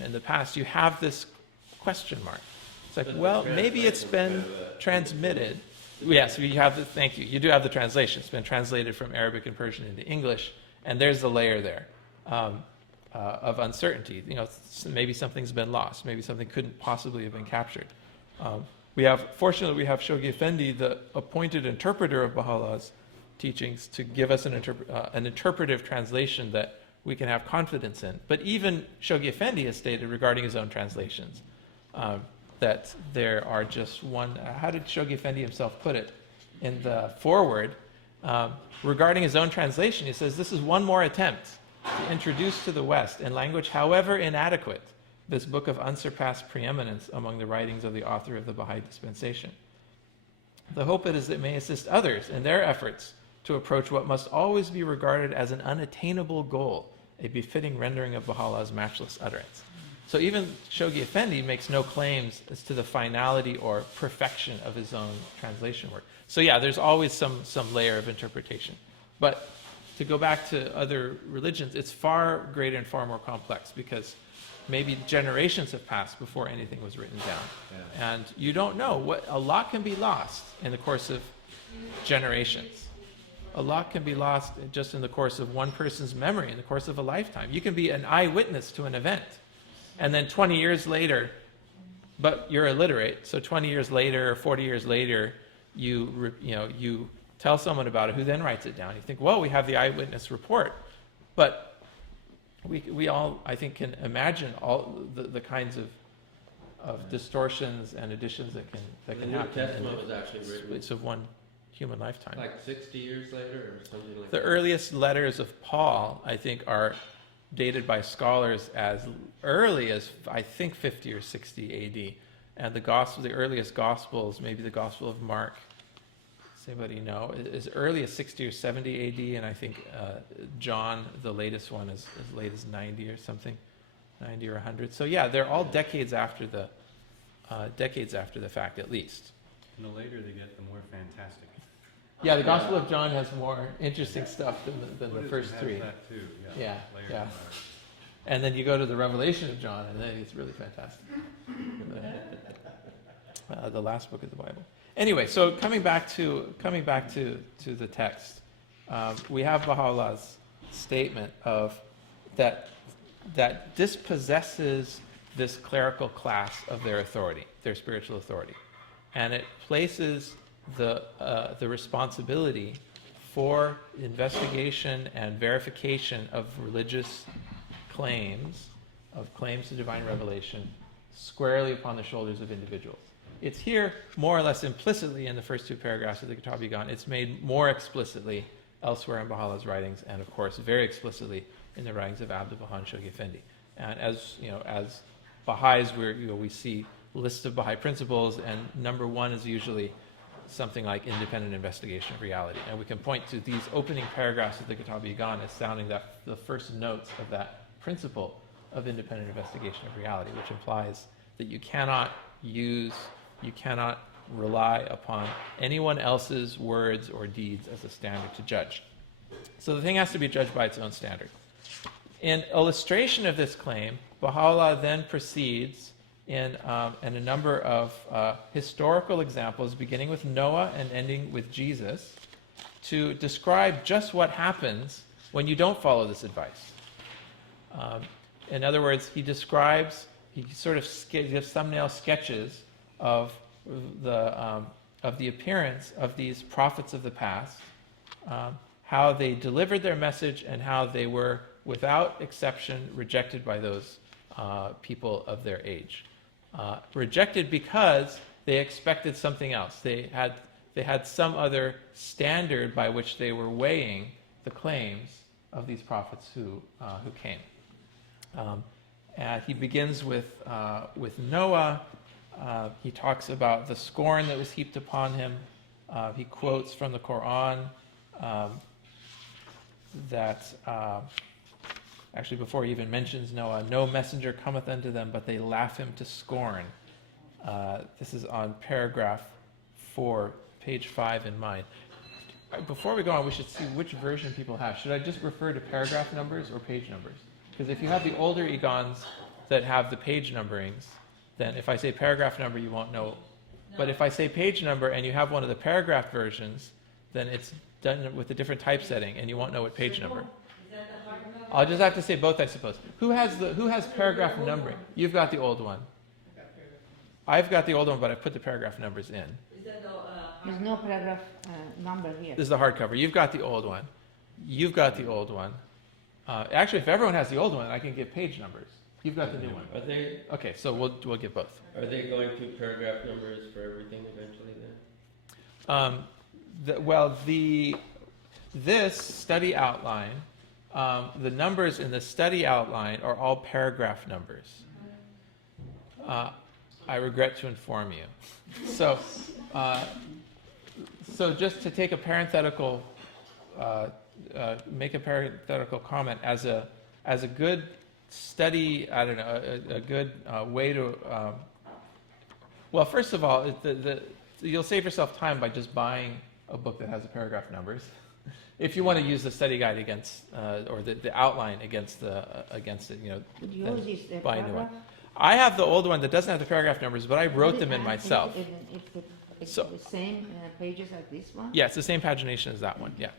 in the past, you have this question mark. It's like, well, maybe it's been transmitted. Yes, you have the, thank you. You do have the translation. It's been translated from Arabic and Persian into English, and there's the layer there of uncertainty. You know, maybe something's been lost. Maybe something couldn't possibly have been captured. Fortunately, we have Shoghi Effendi, the appointed interpreter of Baha'u'llah's teachings, to give us an interpretive translation that we can have confidence in. But even Shoghi Effendi has stated regarding his own translations that there are just one. How did Shoghi Effendi himself put it? In the foreword, regarding his own translation, he says, "This is one more attempt to introduce to the West, in language however inadequate, this book of unsurpassed preeminence among the writings of the author of the Baha'i dispensation. The hope is that it may assist others in their efforts to approach what must always be regarded as an unattainable goal, a befitting rendering of Baha'u'llah's matchless utterance." So even Shoghi Effendi makes no claims as to the finality or perfection of his own translation work. So yeah, there's always some layer of interpretation. But to go back to other religions, it's far greater and far more complex, because maybe generations have passed before anything was written down. Yeah. And you don't know. A lot can be lost in the course of generations. A lot can be lost just in the course of one person's memory, in the course of a lifetime. You can be an eyewitness to an event, and then 20 years later, but you're illiterate, so 20 years later or 40 years later, you tell someone about it, who then writes it down. You think, well, we have the eyewitness report, but we all, I think, can imagine all the kinds of distortions and additions that can happen. The New Testament was actually written. It's of one human lifetime. Like 60 years later or something like that? The earliest letters of Paul, I think, are dated by scholars as early as, I think, 50 or 60 AD. And the earliest Gospels, maybe the Gospel of Mark, does anybody know, as early as 60 or 70 AD, and I think John, the latest one, is as late as 90 or something, 90 or 100. So yeah, they're all decades after the fact, at least. And the later they get, the more fantastic. Yeah, the Gospel of John has more interesting stuff than the first three. That too. Yeah. And then you go to the Revelation of John, and then it's really fantastic. The last book of the Bible. Anyway, so coming back to the text, we have Baha'u'llah's statement of that dispossesses this clerical class of their authority, their spiritual authority, and it places the responsibility for investigation and verification of religious claims to divine revelation squarely upon the shoulders of individuals. It's here more or less implicitly in the first two paragraphs of the Kitab-i-Gan. It's made more explicitly elsewhere in Baha'u'llah's writings, and of course very explicitly in the writings of Abdu'l-Baha and Shoghi Effendi. And as Baha'is, we see lists of Baha'i principles, and number one is usually something like independent investigation of reality. And we can point to these opening paragraphs of the Kitab-i-Gan as sounding the first notes of that principle of independent investigation of reality, which implies that you cannot rely upon anyone else's words or deeds as a standard to judge. So the thing has to be judged by its own standard. In illustration of this claim, Baha'u'llah then proceeds in a number of historical examples, beginning with Noah and ending with Jesus, to describe just what happens when you don't follow this advice. In other words, he sort of gives thumbnail sketches of the appearance of these prophets of the past, how they delivered their message, and how they were, without exception, rejected by those people of their age. Rejected because they expected something else. They had some other standard by which they were weighing the claims of these prophets who came. And he begins with Noah. He talks about the scorn that was heaped upon him. He quotes from the Quran that actually, before he even mentions Noah, no messenger cometh unto them, but they laugh him to scorn. This is on paragraph 4, page 5 in mine. Before we go on, we should see which version people have. Should I just refer to paragraph numbers or page numbers? Because if you have the older Igans, that have the page numberings, then if I say paragraph number, you won't know. But if I say page number and you have one of the paragraph versions, then it's done with a different typesetting, and you won't know what page number. I'll just have to say both, I suppose. Who has paragraph numbering? You've got the old one. I've got the old one, but I put the paragraph numbers in. There's no paragraph number here. This is the hardcover. You've got the old one. You've got the old one. Actually, if everyone has the old one, I can give page numbers. You've got the new one. Are they Okay, so we'll give both. going to paragraph numbers for everything eventually then? This study outline, the numbers in the study outline are all paragraph numbers. I regret to inform you. So just to take a parenthetical, make a parenthetical comment as a good study, I don't know, a good way to. Well, first of all, you'll save yourself time by just buying a book that has the paragraph numbers. If you want to use the study guide against, or the outline against it, Would you use this buy a new one. paragraph? I have the old one that doesn't have the paragraph numbers, but I wrote them in myself. It's So- the same pages as this one? Yeah, it's the same pagination as that one, yeah.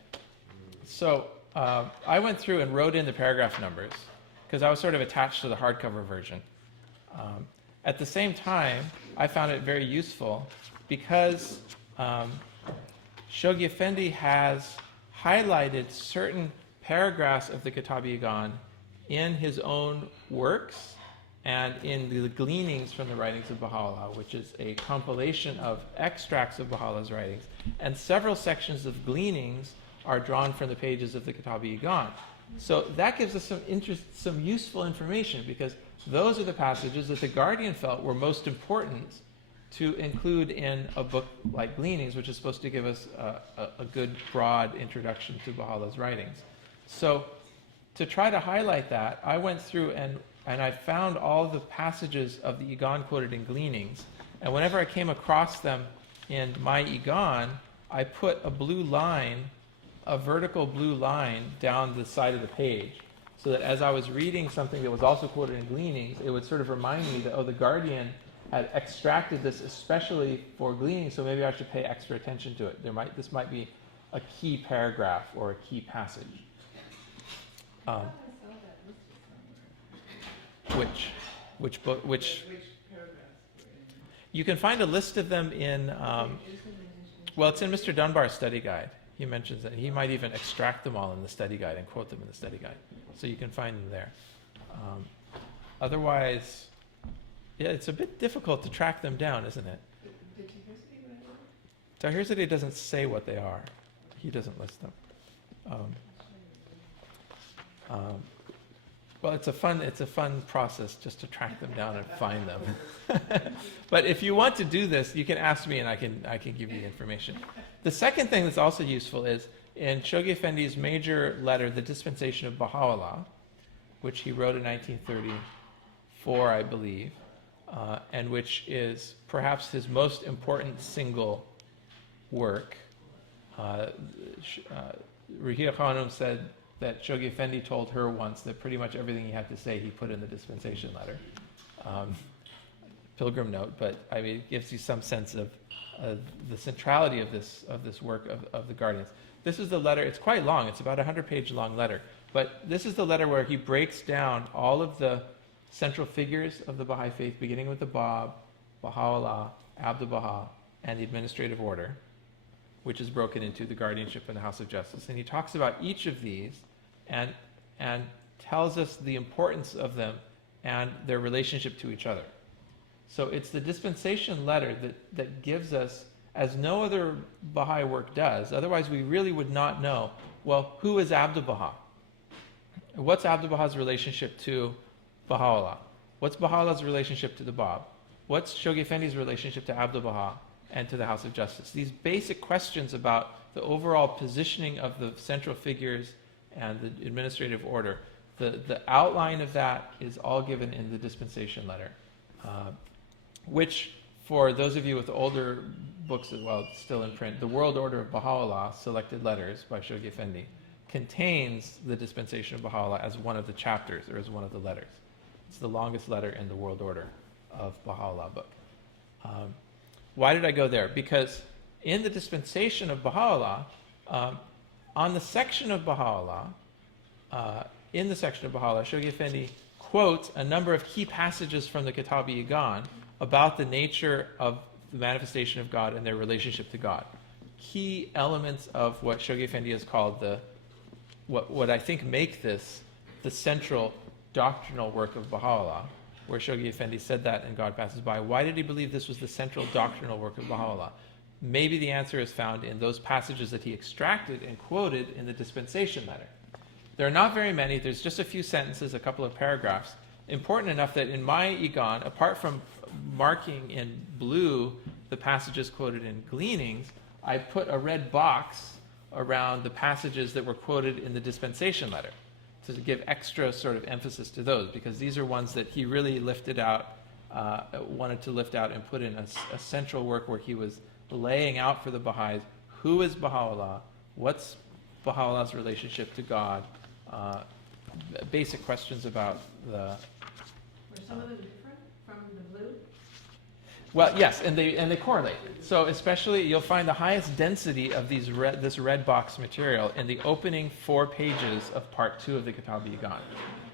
So I went through and wrote in the paragraph numbers, because I was sort of attached to the hardcover version. At the same time, I found it very useful because Shoghi Effendi has highlighted certain paragraphs of the Kitab-i-Igan in his own works and in the gleanings from the writings of Baha'u'llah, which is a compilation of extracts of Baha'u'llah's writings. And several sections of gleanings are drawn from the pages of the Kitab-i-Igan. So that gives us some useful information, because those are the passages that the Guardian felt were most important to include in a book like Gleanings, which is supposed to give us a good broad introduction to Baha'u'llah's writings. So to try to highlight that, I went through and I found all the passages of the Igan quoted in Gleanings, and whenever I came across them in my Igan, I put a blue line, a vertical blue line down the side of the page, so that as I was reading something that was also quoted in Gleanings, it would sort of remind me that, the Guardian had extracted this especially for Gleanings, so maybe I should pay extra attention to it. This might be a key paragraph or a key passage. Which book? Which you can find a list of them in. It's in Mr. Dunbar's study guide. He mentions that he might even extract them all in the study guide and quote them in the study guide, so you can find them there. Otherwise, yeah, it's a bit difficult to track them down, isn't it? Tahir doesn't say what they are. He doesn't list them. Well, it's a fun process just to track them down and find them. But if you want to do this, you can ask me and I can give you the information. The second thing that's also useful is in Shoghi Effendi's major letter, The Dispensation of Baha'u'llah, which he wrote in 1934, I believe, and which is perhaps his most important single work. Ruhiya Khanum said that Shoghi Effendi told her once that pretty much everything he had to say he put in the dispensation letter. Pilgrim note, but I mean, it gives you some sense of the centrality of this work of the Guardians. This is the letter. It's quite long. It's about a 100-page long letter. But this is the letter where he breaks down all of the central figures of the Baha'i faith, beginning with the Bab, Baha'u'llah, Abdu'l-Baha, and the administrative order, which is broken into the guardianship and the House of Justice. And he talks about each of these and tells us the importance of them and their relationship to each other. So it's the dispensation letter that gives us, as no other Baha'i work does, otherwise we really would not know, well, who is Abdu'l-Baha? What's Abdu'l-Baha's relationship to Baha'u'llah? What's Baha'u'llah's relationship to the Bab? What's Shoghi Effendi's relationship to Abdu'l-Baha and to the House of Justice? These basic questions about the overall positioning of the central figures and the administrative order, the outline of that is all given in the dispensation letter, which, for those of you with older books as well, still in print, The World Order of Baha'u'llah, Selected Letters by Shoghi Effendi, contains the dispensation of Baha'u'llah as one of the chapters or as one of the letters. It's the longest letter in the World Order of Baha'u'llah book. Why did I go there? Because in the dispensation of Baha'u'llah, on the section of Baha'u'llah, Shoghi Effendi quotes a number of key passages from the Kitab-i-Igan about the nature of the manifestation of God and their relationship to God. Key elements of what Shoghi Effendi has called what I think make this the central doctrinal work of Baha'u'llah, where Shoghi Effendi said that in God Passes By. Why did he believe this was the central doctrinal work of Baha'u'llah? Maybe the answer is found in those passages that he extracted and quoted in the dispensation letter. There are not very many. There's just a few sentences, a couple of paragraphs, important enough that in my Igan, apart from marking in blue the passages quoted in Gleanings, I put a red box around the passages that were quoted in the dispensation letter to give extra sort of emphasis to those, because these are ones that he really lifted out, wanted to lift out and put in a central work where he was laying out for the Baha'is who is Baha'u'llah, what's Baha'u'llah's relationship to God, basic questions about the... Were some of them different from the blue? Well, yes, and they correlate. So especially, you'll find the highest density of this red box material in the opening 4 pages of part 2 of the Kitab-i-Igan.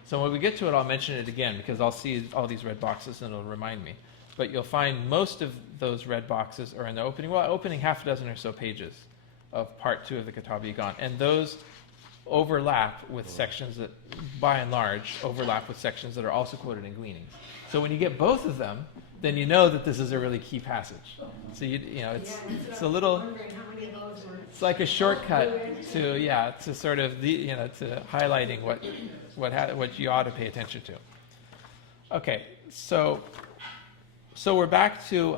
So when we get to it, I'll mention it again, because I'll see all these red boxes and it'll remind me. But you'll find most of those red boxes are in the opening half a dozen or so pages of part 2 of the Kitab-i-Igan. And those overlap with sections that, by and large, overlap with sections that are also quoted in Gleanings. So when you get both of them, then you know that this is a really key passage. So it's a little, it's like a shortcut to sort of to highlighting what you ought to pay attention to. Okay, so we're back to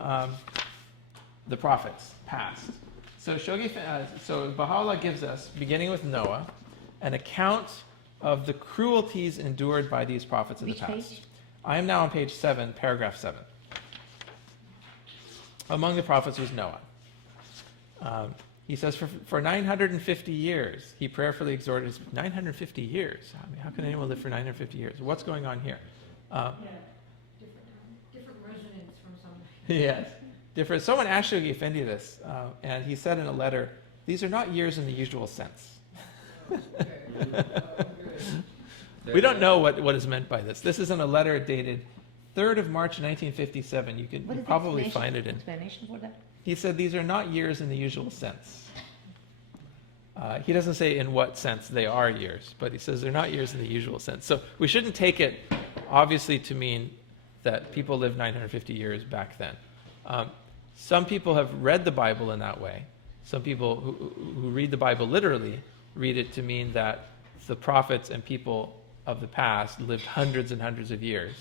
the prophets past. So Baha'u'llah gives us, beginning with Noah, an account of the cruelties endured by these prophets of the past. Page? I am now on page 7, paragraph 7. Among the prophets was Noah. He says, for 950 years, he prayerfully exhorted his... 950 years? I mean, how can anyone live for 950 years? What's going on here? Different resonance from some. Yes. Different. Someone asked Shoghi Effendi this, and he said in a letter, these are not years in the usual sense. We don't know what is meant by this. This is in a letter dated 3rd of March 1957. You can probably find it in... Explanation for that? He said these are not years in the usual sense. He doesn't say in what sense they are years, but he says they're not years in the usual sense. So we shouldn't take it, obviously, to mean that people lived 950 years back then. Some people have read the Bible in that way. Some people who read the Bible literally read it to mean that the prophets and people of the past lived hundreds and hundreds of years.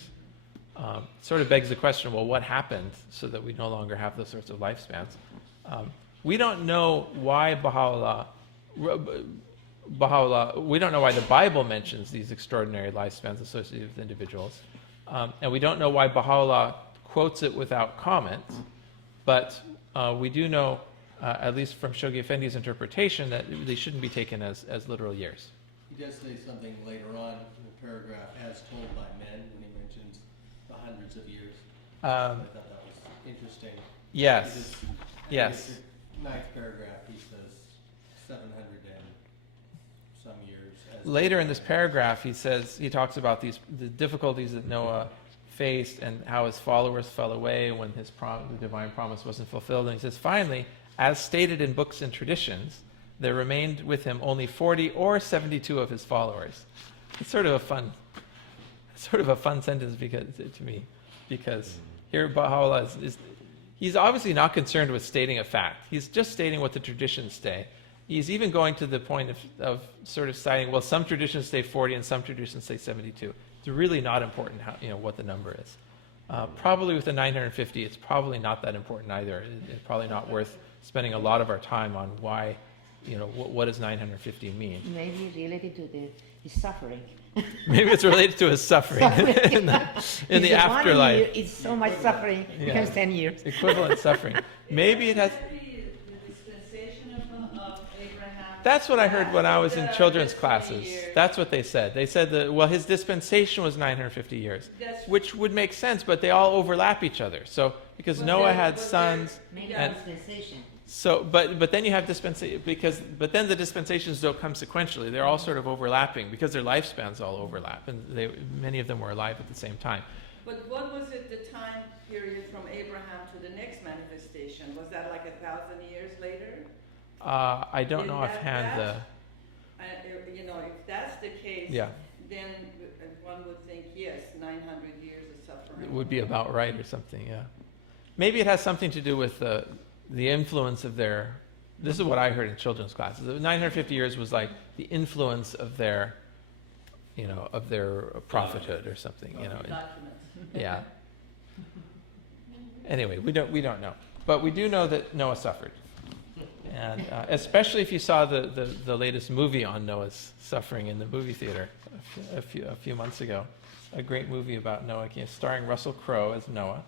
Sort of begs the question, well, what happened so that we no longer have those sorts of lifespans? We don't know why Baha'u'llah, we don't know why the Bible mentions these extraordinary lifespans associated with individuals. And we don't know why Baha'u'llah quotes it without comment. But we do know, at least from Shoghi Effendi's interpretation, that they shouldn't be taken as literal years. He does say something later on in the paragraph, as told by men, when he mentions the hundreds of years. I thought that was interesting. Yes. Yes. In the 9th paragraph, he says 700 and some years. Later in this paragraph, he talks about the difficulties that Noah faced and how his followers fell away when the divine promise wasn't fulfilled. And he says, finally, as stated in books and traditions, there remained with him only 40 or 72 of his followers. It's sort of a fun sentence to me, because here Baha'u'llah he's obviously not concerned with stating a fact. He's just stating what the traditions say. He's even going to the point of sort of citing, well, some traditions say 40 and some traditions say 72. It's really not important what the number is. Probably with the 950, it's probably not that important either. It's probably not worth spending a lot of our time on why, what does 950 mean? Maybe related to his suffering. Maybe it's related to his suffering in the afterlife. 1 year, it's so much suffering, becomes 10 years. Equivalent suffering. Maybe it has... The dispensation of Abraham That's what I heard when I was in The children's destiny classes. years. That's what they said. They said that, well, his dispensation was 950 years, That's- which would make sense, but they all overlap each other. So, because But Noah they're- had but sons, Maybe and dispensation. so, but then you have dispensation, but then the dispensations don't come sequentially. They're all sort of overlapping because their lifespans all overlap, and many of them were alive at the same time. But what was it, the time period from Abraham to the next manifestation? Was that like 1,000 years later? I don't Then know offhand the, You know, if that's the case, yeah, then one would think, yes, 900 years of suffering. it would be about right or something, yeah. Maybe it has something to do with the influence of their, this is what I heard in children's classes. 950 years was like the influence of their, you know, of their prophethood or something, you know. Documents. Yeah. Anyway, we don't know. But we do know that Noah suffered. And especially if you saw the latest movie on Noah's suffering in the movie theater a few months ago. A great movie about Noah, starring Russell Crowe as Noah.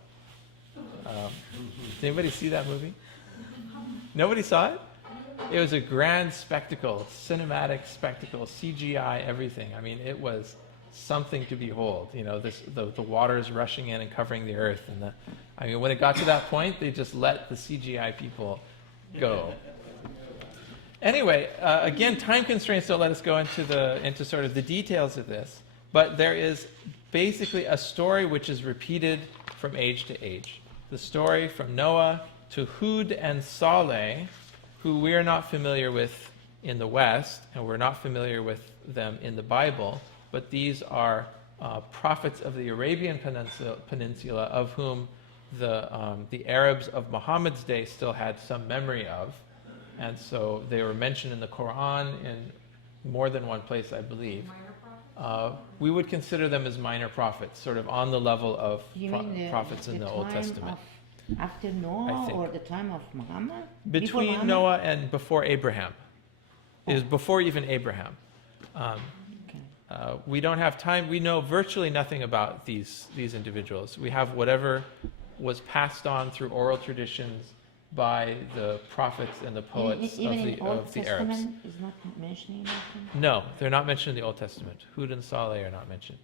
Did anybody see that movie? Nobody saw it? It was a grand spectacle, cinematic spectacle, CGI, everything. I mean, it was something to behold. You know, the waters rushing in and covering the earth, and I mean, when it got to that point, they just let the CGI people go. Anyway, again, time constraints don't let us go into sort of the details of this, but there is basically a story which is repeated from age to age. The story from Noah to Hud and Saleh, who we are not familiar with in the West, and we're not familiar with them in the Bible, but these are prophets of the Arabian Peninsula, of whom the Arabs of Muhammad's day still had some memory of. And so they were mentioned in the Quran in more than one place, I believe. We would consider them as minor prophets, sort of on the level of prophets in the Old Testament. After I Noah think. or the time of Muhammad? Before Between Muhammad? Noah and before Abraham. It is before even Abraham. Okay. We don't have time. We know virtually nothing about these individuals. We have whatever was passed on through oral traditions by the prophets and the poets Even in of the Arabs. Testament is not mentioning anything? No, they're not mentioned in the Old Testament. Hud and Saleh are not mentioned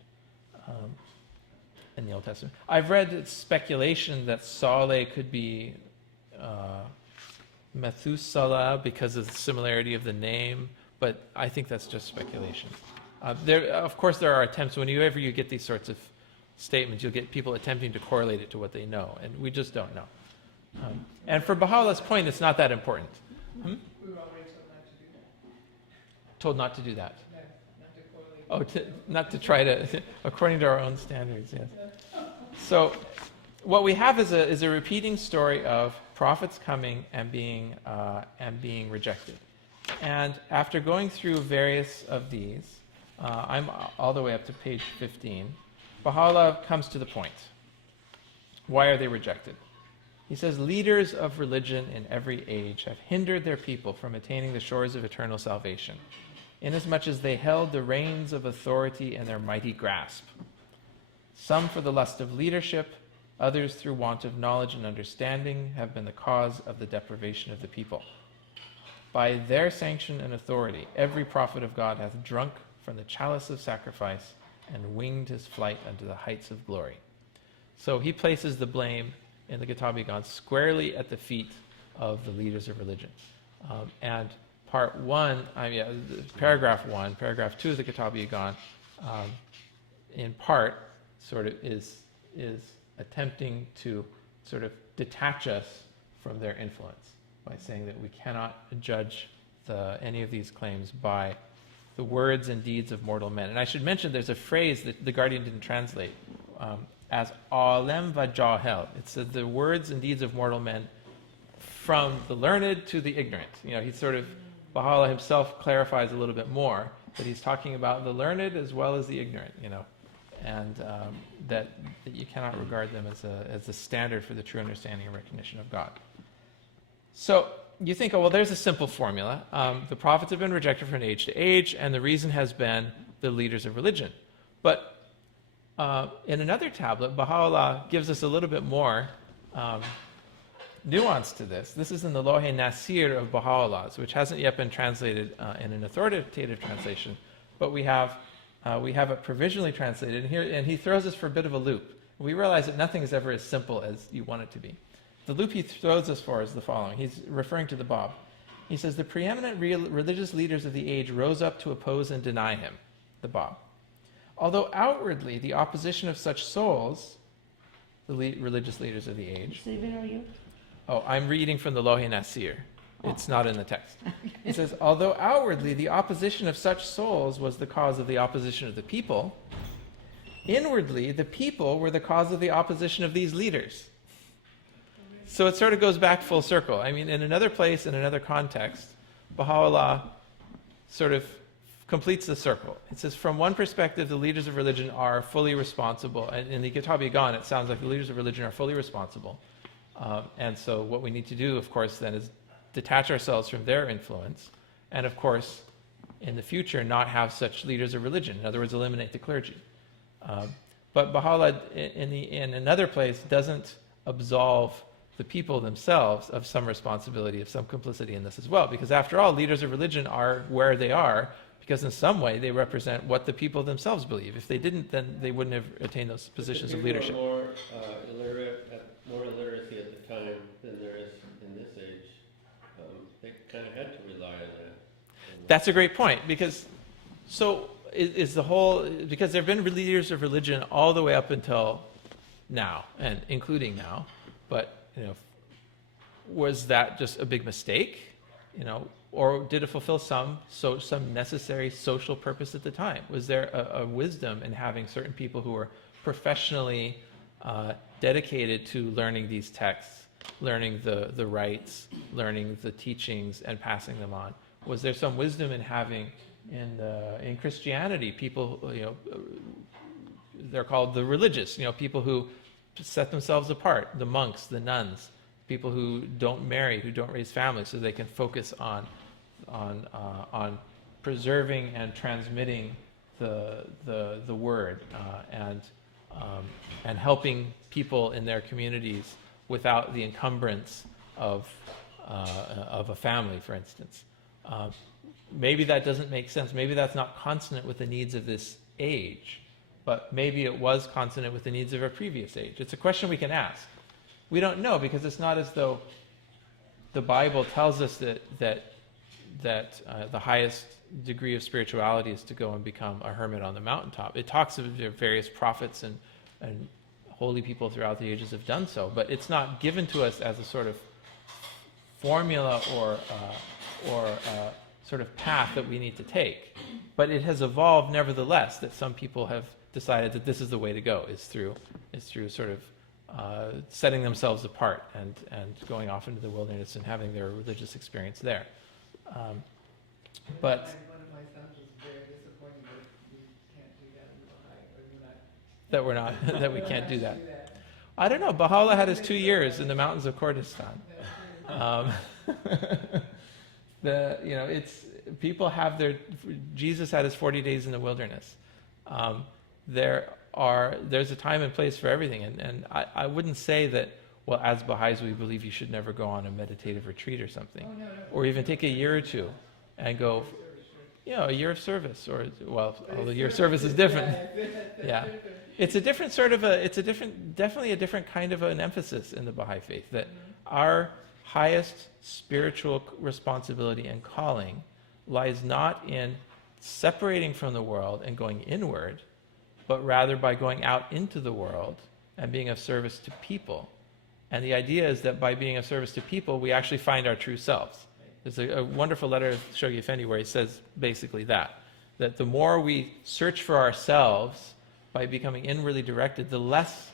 in the Old Testament. I've read speculation that Saleh could be Methuselah because of the similarity of the name, but I think that's just speculation. Of course, there are attempts, whenever you get these sorts of statements, you'll get people attempting to correlate it to what they know, and we just don't know. And for Baha'u'llah's point, it's not that important. We were already Told not to do that. no, not to correlate. Not to try to, according to our own standards, yes. So what we have is a repeating story of prophets coming and being rejected. And after going through various of these, I'm all the way up to page 15, Baha'u'llah comes to the point. Why are they rejected? He says, leaders of religion in every age have hindered their people from attaining the shores of eternal salvation, inasmuch as they held the reins of authority in their mighty grasp. Some for the lust of leadership, others through want of knowledge and understanding have been the cause of the deprivation of the people. By their sanction and authority, every prophet of God hath drunk from the chalice of sacrifice and winged his flight unto the heights of glory. So he places the blame in the Kitab-i-Gan squarely at the feet of the leaders of religion. And paragraph 1, paragraph 2 of the Kitab-i-Gan, in part, sort of is attempting to sort of detach us from their influence by saying that we cannot judge any of these claims by the words and deeds of mortal men. And I should mention there's a phrase that the Guardian didn't translate, as alem va jahel. It says the words and deeds of mortal men from the learned to the ignorant. You know, Baha'u'llah himself clarifies a little bit more, but he's talking about the learned as well as the ignorant, you know, and that you cannot regard them as a standard for the true understanding and recognition of God. So you think, oh, well, there's a simple formula. The prophets have been rejected from age to age, and the reason has been the leaders of religion. But in another tablet, Baha'u'llah gives us a little bit more nuance to this. This is in the Lohe Nasir of Baha'u'llah's, which hasn't yet been translated in an authoritative translation, but we have it provisionally translated, and he throws us for a bit of a loop. We realize that nothing is ever as simple as you want it to be. The loop he throws us for is the following. He's referring to the Bab. He says, the preeminent religious leaders of the age rose up to oppose and deny him, the Bab. Although outwardly the opposition of such souls, the religious leaders of the age... Stephen, are you? Oh, I'm reading from the Lohe Nasir. It's not in the text. It says, although outwardly the opposition of such souls was the cause of the opposition of the people, inwardly the people were the cause of the opposition of these leaders. So it sort of goes back full circle. I mean, in another place, in another context, Baha'u'llah sort of completes the circle. It says, from one perspective, the leaders of religion are fully responsible. And in the Kitab Yagan, it sounds like the leaders of religion are fully responsible. And so what we need to do, of course, then is detach ourselves from their influence. And of course, in the future, not have such leaders of religion. In other words, eliminate the clergy. But Baha'u'llah, in another place, doesn't absolve the people themselves of some responsibility, of some complicity in this as well. Because after all, leaders of religion are where they are, because in some way they represent what the people themselves believe. If they didn't, then they wouldn't have attained those positions of leadership. More more illiteracy at the time than there is in this age. They kind of had to rely on that. That's a great point, because is the whole, because there have been leaders of religion all the way up until now, and including now, but was that just a big mistake, or did it fulfill some necessary social purpose at the time? Was there a wisdom in having certain people who were professionally dedicated to learning these texts, learning the rites, learning the teachings, and passing them on? Was there some wisdom in having in Christianity people, they're called the religious, people who set themselves apart, the monks, the nuns, people who don't marry, who don't raise families, so they can focus on preserving and transmitting the word and helping people in their communities without the encumbrance of a family, for instance. Maybe that doesn't make sense. Maybe that's not consonant with the needs of this age, but maybe it was consonant with the needs of a previous age. It's a question we can ask. We don't know, because it's not as though the Bible tells us that the highest degree of spirituality is to go and become a hermit on the mountaintop. It talks of various prophets and holy people throughout the ages have done so, but it's not given to us as a sort of formula or sort of path that we need to take. But it has evolved nevertheless, that some people have decided that this is the way to go, is through sort of setting themselves apart and going off into the wilderness and having their religious experience there. But One of my sons was very disappointed that we can't do that in Baha'i, that we're not that we can't do that. I don't know. Baha'u'llah had his 2 years in the mountains of Kurdistan. It's people have Jesus had his 40 days in the wilderness. There's a time and place for everything, and I wouldn't say that, well, as Baha'is we believe you should never go on a meditative retreat or something, or even take a year or two and go, a year of service, or although year of service is different. Yeah, it's a different sort of definitely a different kind of an emphasis in the Baha'i faith, that our highest spiritual responsibility and calling lies not in separating from the world and going inward, but rather by going out into the world and being of service to people. And the idea is that by being of service to people, we actually find our true selves. There's a wonderful letter of Shoghi Effendi where he says basically that the more we search for ourselves by becoming inwardly directed, the less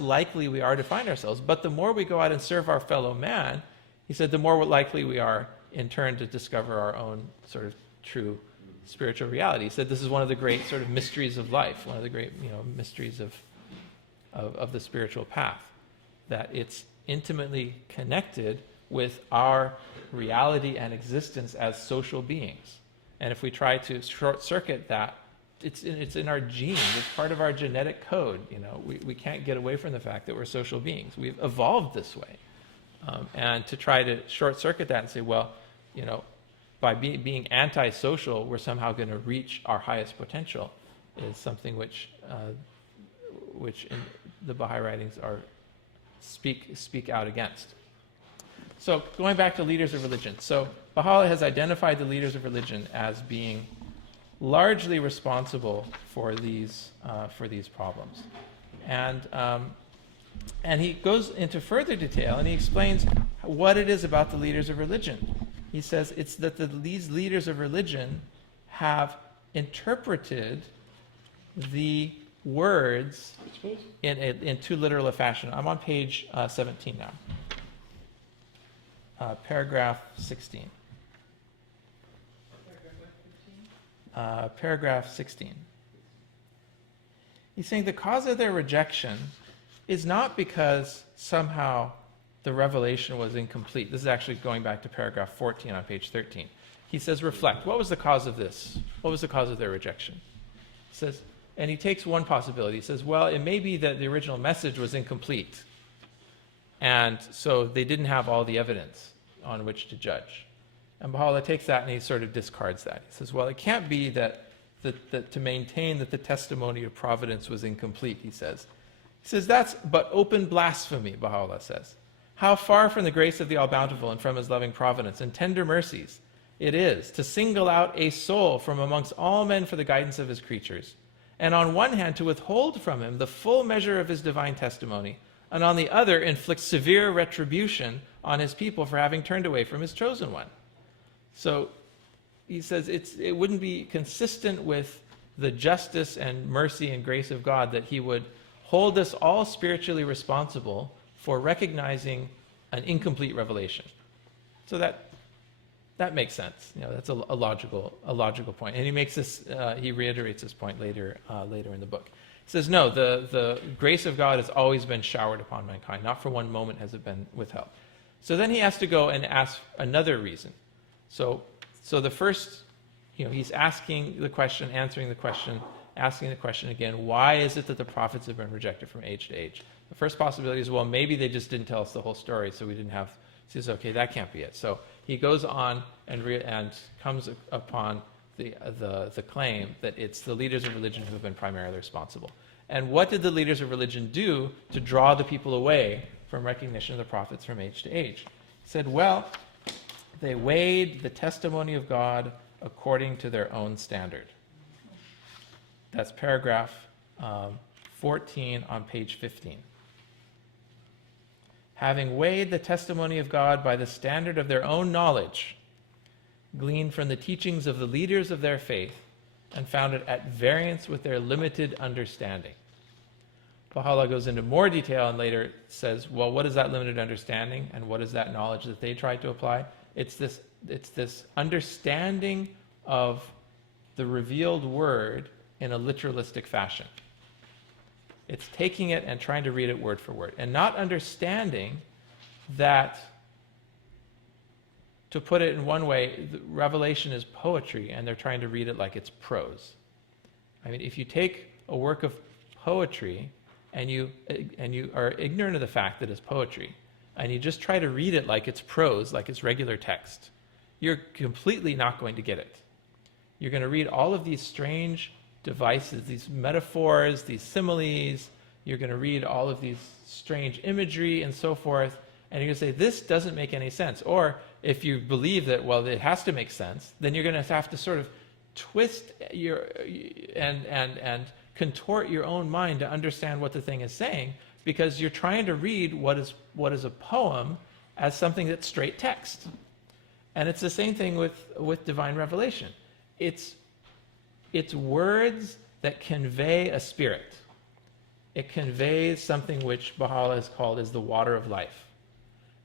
likely we are to find ourselves. But the more we go out and serve our fellow man, he said, the more likely we are in turn to discover our own sort of true spiritual reality. He said this is one of the great sort of mysteries of life, one of the great mysteries of the spiritual path, that it's intimately connected with our reality and existence as social beings. And if we try to short circuit that it's in our genes. It's part of our genetic code. You know, we can't get away from the fact that we're social beings. We've evolved this way, and to try to short circuit that and say, well, you know, by being antisocial, we're somehow going to reach our highest potential, is something which in the Baha'i writings are speak out against. So going back to leaders of religion. So Baha'u'llah has identified the leaders of religion as being largely responsible for these problems, and he goes into further detail and he explains what it is about the leaders of religion. He says it's that these leaders of religion have interpreted the words in too literal a fashion. I'm on page 17 now, paragraph 16. Paragraph 16. He's saying the cause of their rejection is not because somehow the revelation was incomplete. This is actually going back to paragraph 14 on page 13. He says, reflect. What was the cause of this? What was the cause of their rejection? He says, and he takes one possibility. He says, well, it may be that the original message was incomplete, and so they didn't have all the evidence on which to judge. And Baha'u'llah takes that and he sort of discards that. He says, well, it can't be that to maintain that the testimony of providence was incomplete, he says. He says, that's but open blasphemy, Baha'u'llah says. How far from the grace of the All-Bountiful and from his loving providence and tender mercies it is to single out a soul from amongst all men for the guidance of his creatures, and on one hand to withhold from him the full measure of his divine testimony, and on the other inflict severe retribution on his people for having turned away from his chosen one. So he says it wouldn't be consistent with the justice and mercy and grace of God that he would hold us all spiritually responsible for recognizing an incomplete revelation. So that makes sense. You know, that's a logical point. And he makes this, he reiterates this point later in the book. He says, no, the grace of God has always been showered upon mankind. Not for one moment has it been withheld. So then he has to go and ask another reason. So the first, you know, he's asking the question, answering the question, asking the question again, why is it that the prophets have been rejected from age to age? The first possibility is, well, maybe they just didn't tell us the whole story, so we didn't have. He says, okay, that can't be it. So he goes on and comes upon the claim that it's the leaders of religion who have been primarily responsible. And what did the leaders of religion do to draw the people away from recognition of the prophets from age to age? He said, well, they weighed the testimony of God according to their own standard. That's paragraph 14 on page 15. Having weighed the testimony of God by the standard of their own knowledge, gleaned from the teachings of the leaders of their faith, and found it at variance with their limited understanding. Baha'u'llah goes into more detail and later says, well, what is that limited understanding and what is that knowledge that they tried to apply? It's this understanding of the revealed word in a literalistic fashion. It's taking it and trying to read it word for word, and not understanding that, to put it in one way, the Revelation is poetry, and they're trying to read it like it's prose. I mean, if you take a work of poetry and you are ignorant of the fact that it's poetry, and you just try to read it like it's prose, like it's regular text, you're completely not going to get it. You're going to read all of these strange devices, these metaphors, these similes. You're going to read all of these strange imagery and so forth, and you're going to say, this doesn't make any sense. Or if you believe that, well, it has to make sense, then you're going to have to sort of twist and contort your own mind to understand what the thing is saying, because you're trying to read what is a poem as something that's straight text. And it's the same thing with divine revelation. It's words that convey a spirit. It conveys something which Baha'u'llah has called as the water of life.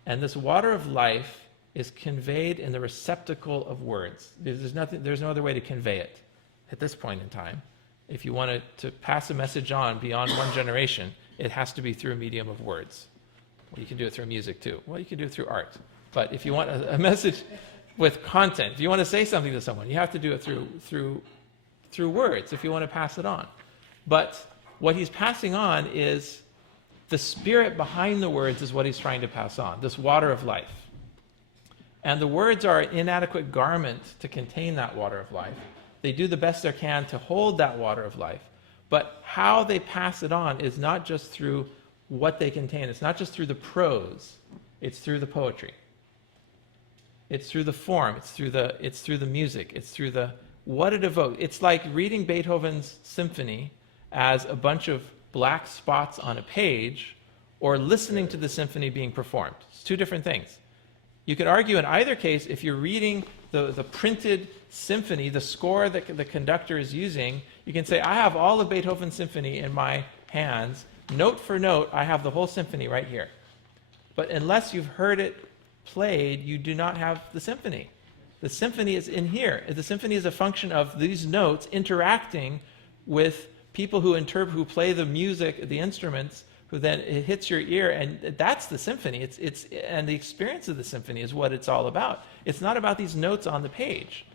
And this water of life is conveyed in the receptacle of words. There's no other way to convey it at this point in time. If you want to pass a message on beyond one generation, it has to be through a medium of words. Well, you can do it through music too. Well, you can do it through art. But if you want a message with content, if you want to say something to someone, you have to do it through through words if you want to pass it on. But what he's passing on is the spirit behind the words is what he's trying to pass on, this water of life. And the words are an inadequate garment to contain that water of life. They do the best they can to hold that water of life. But how they pass it on is not just through what they contain. It's not just through the prose. It's through the poetry. It's through the form. It's through the music. It's through the what it evokes. It's like reading Beethoven's symphony as a bunch of black spots on a page, or listening to the symphony being performed. It's two different things. You could argue in either case, if you're reading the printed symphony, the score that the conductor is using, you can say, I have all of Beethoven's symphony in my hands. Note for note, I have the whole symphony right here. But unless you've heard it played, you do not have the symphony. The symphony is in here. The symphony is a function of these notes interacting with people who play the music, the instruments, who then it hits your ear, and that's the symphony. And the experience of the symphony is what it's all about. It's not about these notes on the page.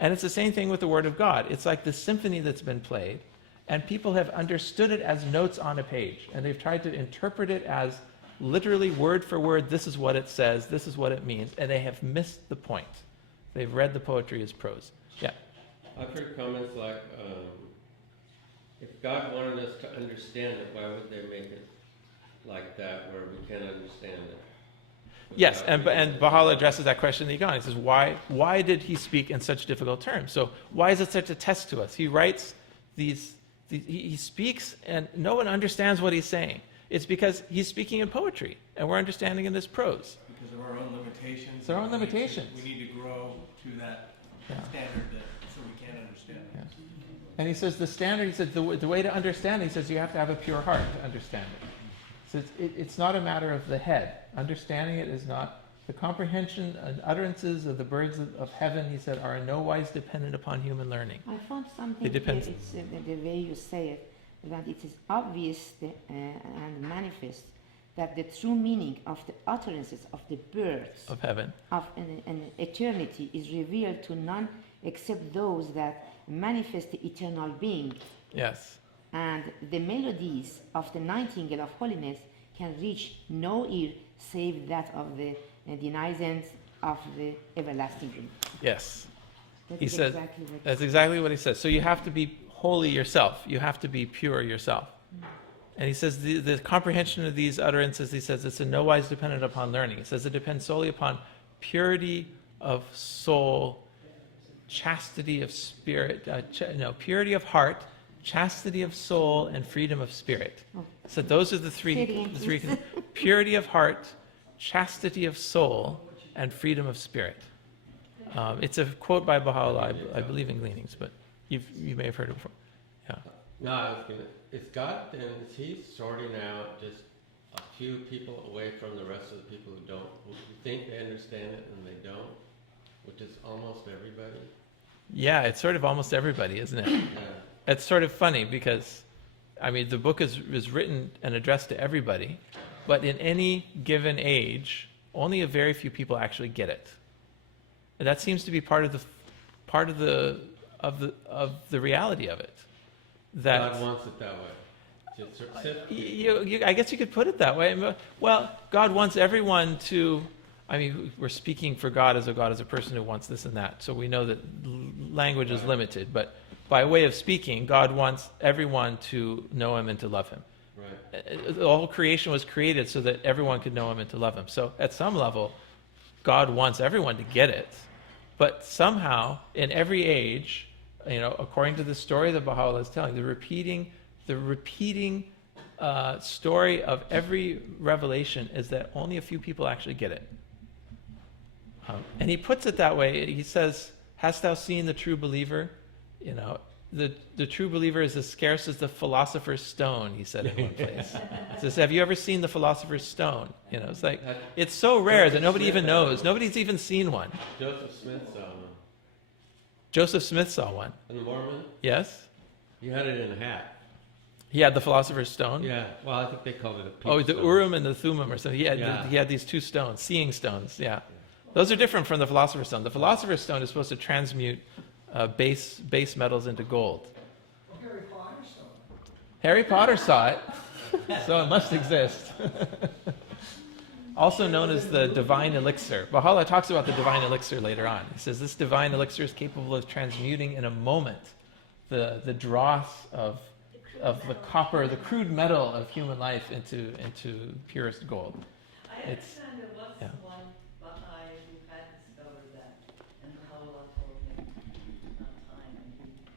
And it's the same thing with the Word of God. It's like the symphony that's been played, and people have understood it as notes on a page, and they've tried to interpret it as literally word for word, this is what it says, this is what it means, and they have missed the point. They've read the poetry as prose. Yeah. I've heard comments like, if God wanted us to understand it, why would they make it like that where we can't understand it? Yes, and Baha'u'llah addresses that question in the Igan. He says, why did he speak in such difficult terms? So why is it such a test to us? He writes he speaks and no one understands what he's saying. It's because he's speaking in poetry and we're understanding in this prose. Because of our own limitations. It's our own limitations. We need to grow to that standard so we can understand it. Yeah. And he says the standard, he said the way to understand it, he says you have to have a pure heart to understand it. So it's not a matter of the head. Understanding it is not, the comprehension and utterances of the birds of heaven, he said, are in no wise dependent upon human learning. I found something It depends. here, it's the way you say it, that it is obvious and manifest that the true meaning of the utterances of the birds Of heaven. of an eternity is revealed to none except those that manifest the eternal being. Yes. And the melodies of the nightingale of holiness can reach no ear save that of the denizens of the everlasting dream. Yes. That He is says, exactly what that's exactly what he says. So you have to be holy yourself. You have to be pure yourself. And he says the comprehension of these utterances, he says, it's in no wise dependent upon learning. He says it depends solely upon purity of soul, chastity of spirit, purity of heart, chastity of soul, and freedom of spirit. Oh. So those are the Say it again, three please. purity of heart, chastity of soul, and freedom of spirit. It's a quote by Baha'u'llah, I believe in Gleanings, but you may have heard it before. Yeah. No, I was gonna, is God then, is he sorting out just a few people away from the rest of the people who think they understand it and they don't, which is almost everybody? Yeah, it's sort of almost everybody, isn't it? Yeah. It's sort of funny because, I mean, the book is written and addressed to everybody, but in any given age, only a very few people actually get it. And that seems to be part of the reality of it. That God wants it that way. I guess you could put it that way. Well, God wants everyone to. I mean, we're speaking for God as a person who wants this and that. So we know that language is limited, but by way of speaking, God wants everyone to know Him and to love Him. Right. The whole creation was created so that everyone could know Him and to love Him. So at some level, God wants everyone to get it. But somehow, in every age, according to the story that Baha'u'llah is telling, the repeating story of every revelation is that only a few people actually get it. And he puts it that way. He says, "Hast thou seen the true believer?" The true believer is as scarce as the philosopher's stone, he said in one place. He says, have you ever seen the philosopher's stone? It's like, it's so rare that nobody even knows. Nobody's even seen one. Joseph Smith saw one. Joseph Smith saw one. And the Mormon? Yes? He had it in a hat. He had the philosopher's stone? Yeah, well, I think they called it a peep the stone. Urim and the Thummim or something. He Yeah. had these two stones, seeing stones, yeah. Those are different from the philosopher's stone. The philosopher's stone is supposed to transmute base metals into gold. Harry Potter saw it. Harry Potter saw it, so it must exist. Also known as the divine elixir. Baha'u'llah talks about the divine elixir later on. He says this divine elixir is capable of transmuting in a moment the dross of the copper, the crude metal of human life into purest gold. I It's- understand there was yeah. one Baha'i who had discovered that, and Baha'u'llah told him time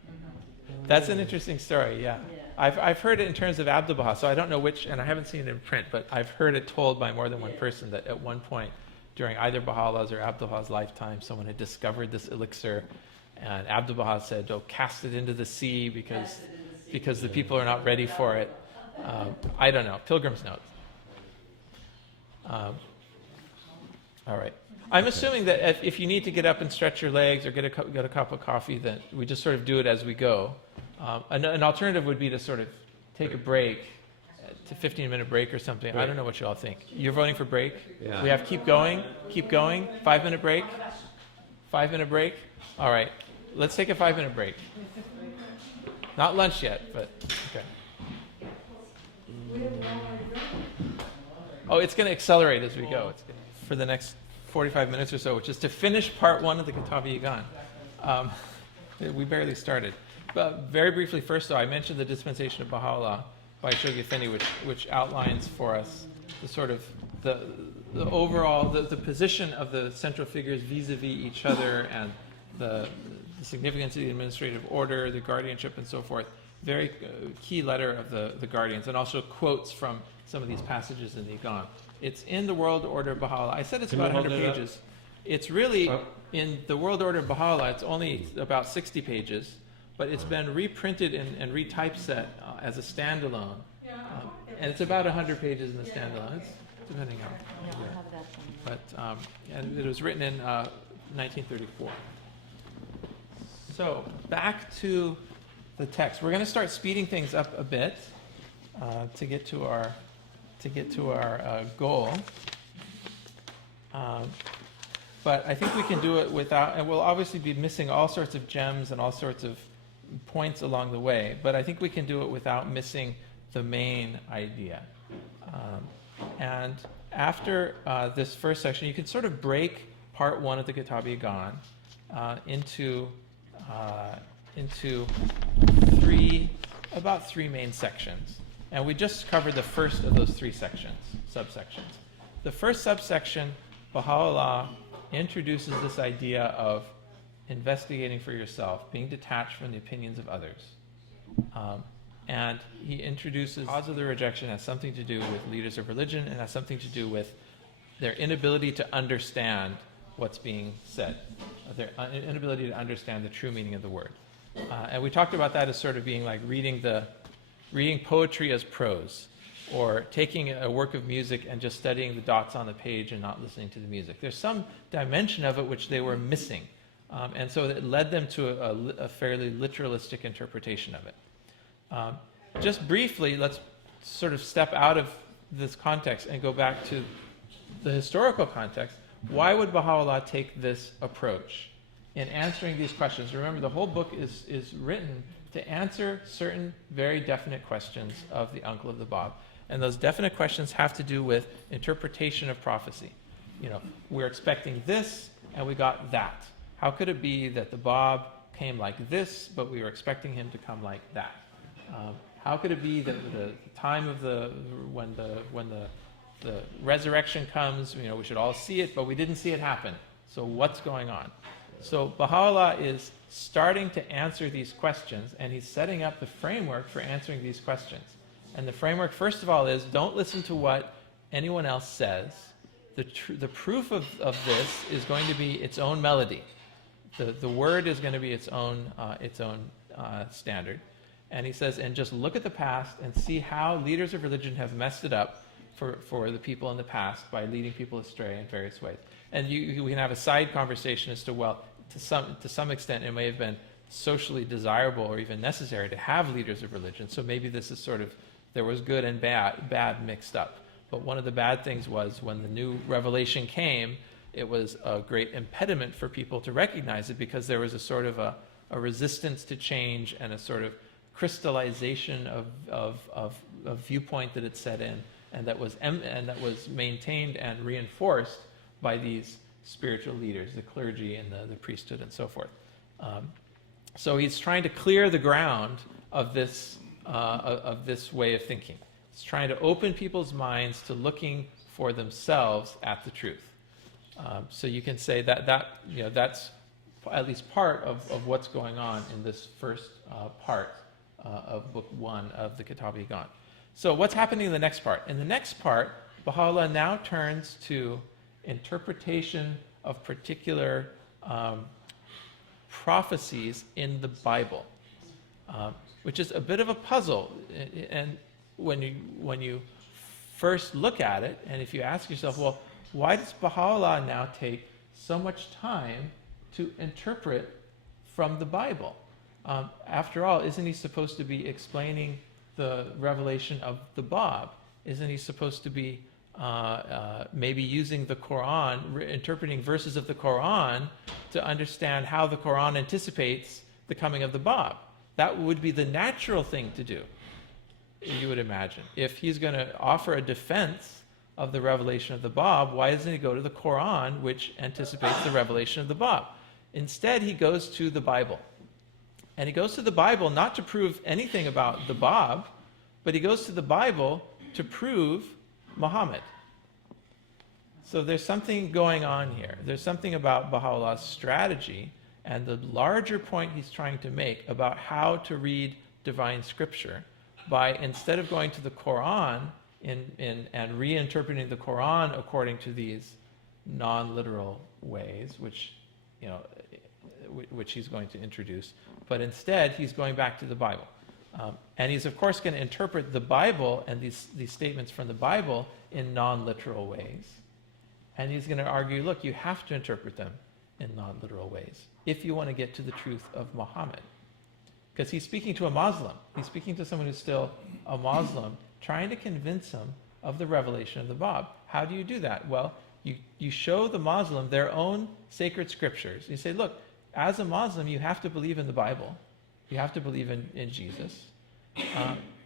and he. That's an interesting story, yeah. Yeah. I've heard it in terms of Abdu'l-Baha, so I don't know which, and I haven't seen it in print, but I've heard it told by more than one Yeah. person that at one point during either Baha'u'llah's or Abdu'l-Baha's lifetime, someone had discovered this elixir, and Abdu'l-Baha said, "Oh, cast it into the sea because the people are not ready for it." I don't know. Pilgrim's Notes. All right. I'm assuming that if you need to get up and stretch your legs or get a cup of coffee, then we just sort of do it as we go. An alternative would be to sort of take a break, to 15-minute break or something. I don't know what you all think. You're voting for break? Yeah. We have keep going. 5-minute break. 5-minute break. All right. Let's take a 5-minute break. Not lunch yet, but okay. Oh, it's going to accelerate as we go. For the next 45 minutes or so, which is to finish part 1 of the Kitab Yagan. We barely started. But very briefly, first though, I mentioned the dispensation of Baha'u'llah by Shoghi Effendi, which outlines for us the sort of the overall the position of the central figures vis-a-vis each other and the significance of the administrative order, the guardianship, and so forth. Very key letter of the guardians, and also quotes from some of these passages in the Yagan. It's in the World Order of Baha'u'llah. I said it's Can about you hold 100 it up? pages. It's really, Oh. in the World Order of Baha'u'llah, it's only about 60 pages, but it's been reprinted and retypeset as a standalone. And it's about 100 pages in the standalone. It's depending on. But and it was written in 1934. So back to the text. We're going to start speeding things up a bit to get to our goal. But I think we can do it without, and we'll obviously be missing all sorts of gems and all sorts of points along the way. But I think we can do it without missing the main idea. And after this first section, you can sort of break part 1 of the Kitab Yagan into about three main sections. And we just covered the first of those 3 subsections. The first subsection, Baha'u'llah introduces this idea of investigating for yourself, being detached from the opinions of others. And he introduces the cause of the rejection has something to do with leaders of religion and has something to do with their inability to understand what's being said, their inability to understand the true meaning of the word. And we talked about that as sort of being like reading poetry as prose, or taking a work of music and just studying the dots on the page and not listening to the music. There's some dimension of it which they were missing. And so it led them to a fairly literalistic interpretation of it. Just briefly, let's sort of step out of this context and go back to the historical context. Why would Baha'u'llah take this approach in answering these questions? Remember, the whole book is written to answer certain very definite questions of the uncle of the Bab. And those definite questions have to do with interpretation of prophecy. You know, we're expecting this, and we got that. How could it be that the Bab came like this, but we were expecting him to come like that? How could it be that the time of when the resurrection comes, you know, we should all see it, but we didn't see it happen? So what's going on? So Baha'u'llah is starting to answer these questions, and he's setting up the framework for answering these questions. And the framework, first of all, is don't listen to what anyone else says. The proof of this is going to be its own melody. The word is going to be its own standard. And he says, and just look at the past and see how leaders of religion have messed it up for the people in the past by leading people astray in various ways. And we can have a side conversation as to, well, to some extent, it may have been socially desirable or even necessary to have leaders of religion. So maybe this is sort of, there was good and bad mixed up. But one of the bad things was when the new revelation came, it was a great impediment for people to recognize it because there was a sort of a resistance to change and a sort of crystallization of viewpoint that it set in, and that was maintained and reinforced by these spiritual leaders, the clergy and the priesthood and so forth. So he's trying to clear the ground of this way of thinking. He's trying to open people's minds to looking for themselves at the truth. So you can say that's at least part of what's going on in this first part of Book 1 of the Kitab Yagan. So what's happening in the next part? In the next part, Baha'u'llah now turns to interpretation of particular prophecies in the Bible, which is a bit of a puzzle. And when you first look at it, and if you ask yourself, well, why does Baha'u'llah now take so much time to interpret from the Bible? After all, isn't he supposed to be explaining the revelation of the Bab? Isn't he supposed to be maybe using the Quran, interpreting verses of the Quran to understand how the Quran anticipates the coming of the Bab? That would be the natural thing to do, you would imagine. If he's going to offer a defense of the revelation of the Bab, why doesn't he go to the Quran, which anticipates the revelation of the Bab? Instead, he goes to the Bible. And he goes to the Bible not to prove anything about the Bab, but he goes to the Bible to prove Muhammad. So there's something going on here. There's something about Baha'u'llah's strategy and the larger point he's trying to make about how to read divine scripture by, instead of going to the Quran and reinterpreting the Quran according to these non-literal ways, which he's going to introduce, but instead he's going back to the Bible. And he's, of course, going to interpret the Bible and these statements from the Bible in non-literal ways. And he's going to argue, look, you have to interpret them in non-literal ways if you want to get to the truth of Muhammad. Because he's speaking to a Muslim. He's speaking to someone who's still a Muslim, trying to convince him of the revelation of the Bab. How do you do that? Well, you show the Muslim their own sacred scriptures. You say, look, as a Muslim, you have to believe in the Bible. You have to believe in Jesus.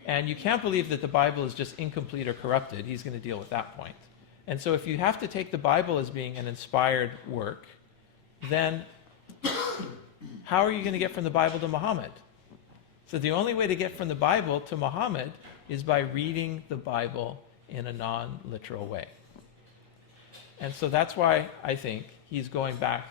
And you can't believe that the Bible is just incomplete or corrupted. He's going to deal with that point. And so if you have to take the Bible as being an inspired work, then how are you going to get from the Bible to Muhammad? So the only way to get from the Bible to Muhammad is by reading the Bible in a non-literal way. And so that's why I think he's going back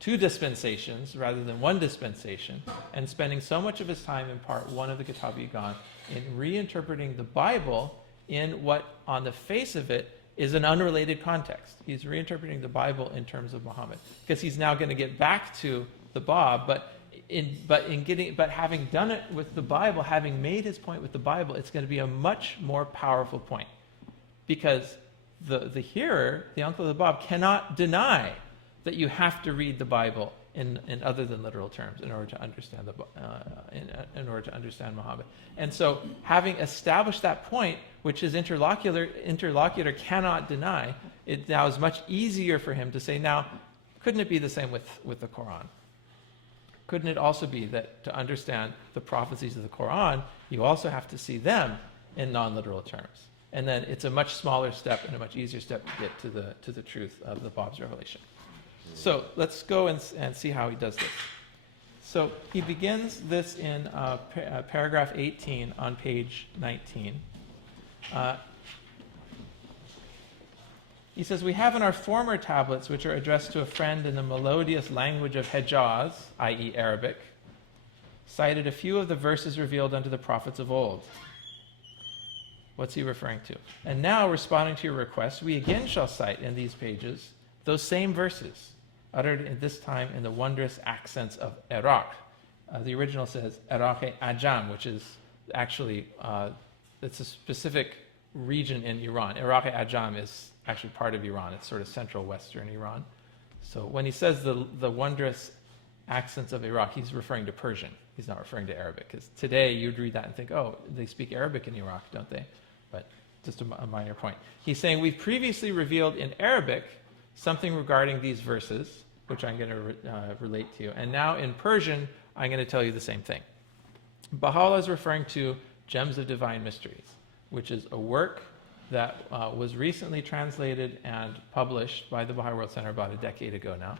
2 dispensations rather than 1 dispensation, and spending so much of his time in part 1 of the Kitab Yagan in reinterpreting the Bible in what, on the face of it, is an unrelated context. He's reinterpreting the Bible in terms of Muhammad, because he's now going to get back to the Bab, but having done it with the Bible, having made his point with the Bible, it's going to be a much more powerful point, because the hearer, the uncle of the Bab, cannot deny that you have to read the Bible in other than literal terms in order to understand in order to understand Muhammad. And so, having established that point, which his interlocutor cannot deny, it now is much easier for him to say, now, couldn't it be the same with the Quran? Couldn't it also be that to understand the prophecies of the Quran, you also have to see them in non-literal terms? And then it's a much smaller step and a much easier step to get to the truth of the Bab's revelation. So let's go and see how he does this. So he begins this in paragraph 18 on page 19. He says, we have in our former tablets, which are addressed to a friend in the melodious language of Hejaz, i.e. Arabic, cited a few of the verses revealed unto the prophets of old. What's he referring to? And now, responding to your request, we again shall cite in these pages those same verses, uttered at this time in the wondrous accents of Iraq. The original says Iraq-e-Ajam, which is actually, it's a specific region in Iran. Iraq-e-Ajam is actually part of Iran. It's sort of central western Iran. So when he says the wondrous accents of Iraq, he's referring to Persian. He's not referring to Arabic. Because today you'd read that and think, oh, they speak Arabic in Iraq, don't they? But just a minor point. He's saying, we've previously revealed in Arabic something regarding these verses, which I'm going to relate to you. And now in Persian, I'm going to tell you the same thing. Baha'u'llah is referring to Gems of Divine Mysteries, which is a work that was recently translated and published by the Baha'i World Center about a decade ago now.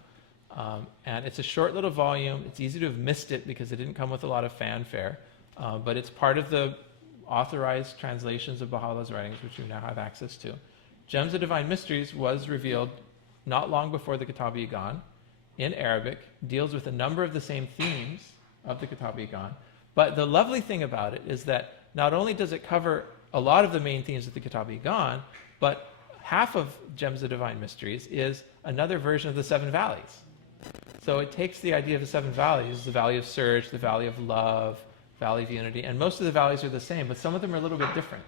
And it's a short little volume. It's easy to have missed it because it didn't come with a lot of fanfare, but it's part of the authorized translations of Baha'u'llah's writings, which you now have access to. Gems of Divine Mysteries was revealed not long before the Kitab-i-Iqan in Arabic, deals with a number of the same themes of the Kitab-i-Iqan. But the lovely thing about it is that not only does it cover a lot of the main themes of the Kitab-i-Iqan, but half of Gems of Divine Mysteries is another version of the Seven Valleys. So it takes the idea of the Seven Valleys, the Valley of Surge, the Valley of Love, Valley of Unity, and most of the valleys are the same, but some of them are a little bit different.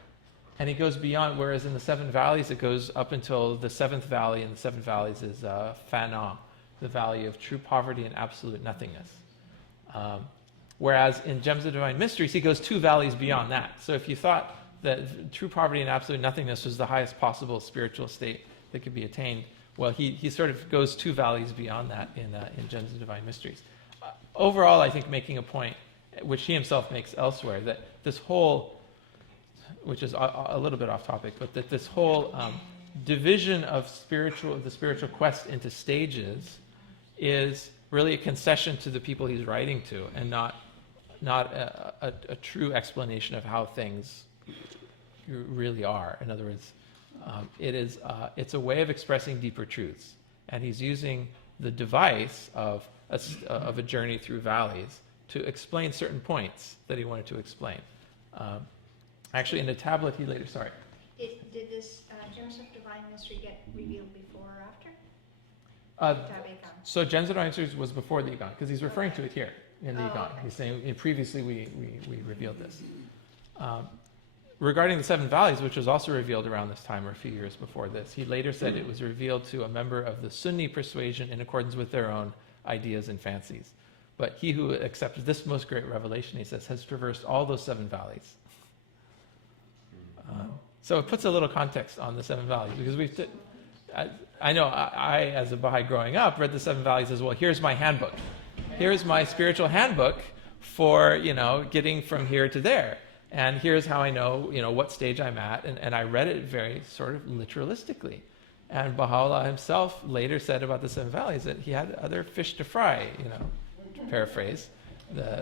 And he goes beyond, whereas in the Seven Valleys it goes up until the seventh valley, and the Seven Valleys is Fana, the valley of true poverty and absolute nothingness. Whereas in Gems of Divine Mysteries, he goes 2 valleys beyond that. So if you thought that true poverty and absolute nothingness was the highest possible spiritual state that could be attained, well, he sort of goes 2 valleys beyond that in Gems of Divine Mysteries. Overall, I think making a point, which he himself makes elsewhere, that this whole, which is a little bit off topic, but that this whole division of the spiritual quest into stages is really a concession to the people he's writing to, and not a true explanation of how things really are. In other words, it's a way of expressing deeper truths, and he's using the device of a journey through valleys to explain certain points that he wanted to explain. Actually, in the tablet he later, sorry. Did this Gems of Divine Mystery get revealed before or after? Kitab-i-Iqan. So Gems of Divine Mysteries was before the Iqan, because he's referring to it here in the Oh, Iqan. okay. He's saying previously we revealed this. Regarding the Seven Valleys, which was also revealed around this time or a few years before this, he later said it was revealed to a member of the Sunni persuasion in accordance with their own ideas and fancies. But he who accepts this most great revelation, he says, has traversed all those 7 valleys. So it puts a little context on the 7 valleys, because I know I, as a Baha'i growing up, read the 7 valleys as, well, here's my handbook. Here's my spiritual handbook for, getting from here to there. And here's how I know, what stage I'm at. And I read it very sort of literalistically. And Baha'u'llah himself later said about the 7 valleys that he had other fish to fry, to paraphrase,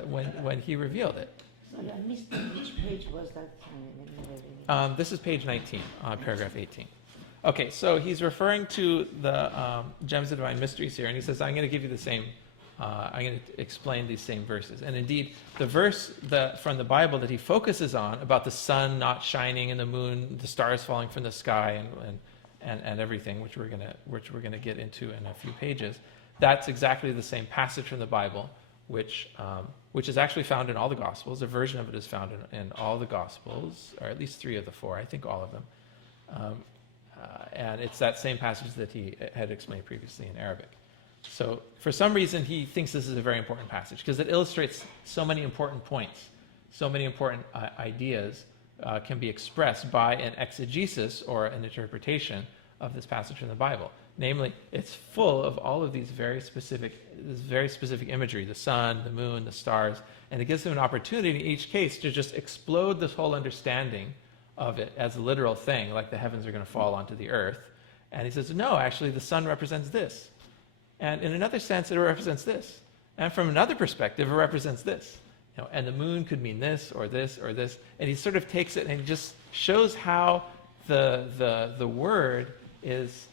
when he revealed it. Sorry, I missed which page was that? This is page 19, paragraph 18. Okay, so he's referring to the Gems of Divine Mysteries here, and he says, I'm going to give you the same, I'm going to explain these same verses. And indeed, the verse from the Bible that he focuses on about the sun not shining and the moon, the stars falling from the sky, and everything, which we're going to get into in a few pages, that's exactly the same passage from the Bible, which is actually found in all the Gospels. A version of it is found in all the Gospels, or at least 3 of the 4, I think all of them. And it's that same passage that he had explained previously in Arabic. So for some reason, he thinks this is a very important passage, because it illustrates so many important points, so many important ideas can be expressed by an exegesis or an interpretation of this passage from the Bible. Namely, it's full of all of these very specific imagery, the sun, the moon, the stars, and it gives him an opportunity in each case to just explode this whole understanding of it as a literal thing, like the heavens are going to fall onto the earth. And he says, no, actually the sun represents this. And in another sense, it represents this. And from another perspective, it represents this. And the moon could mean this or this or this. And he sort of takes it and he just shows how the word is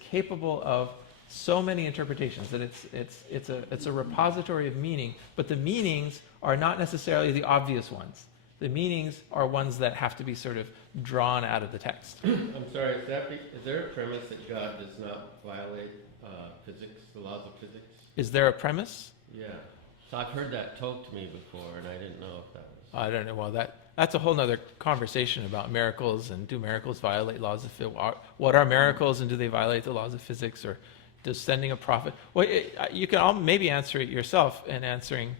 capable of so many interpretations, that it's a repository of meaning, but the meanings are not necessarily the obvious ones. The meanings are ones that have to be sort of drawn out of the text. I'm sorry, is there a premise that God does not violate physics, the laws of physics? Is there a premise? Yeah. So I've heard that told to me before, and I didn't know if that was... I don't know. Well, that's a whole other conversation about miracles, and do miracles violate laws of physics? What are miracles, and do they violate the laws of physics? Or does sending a prophet... Well, you can all maybe answer it yourself in answering...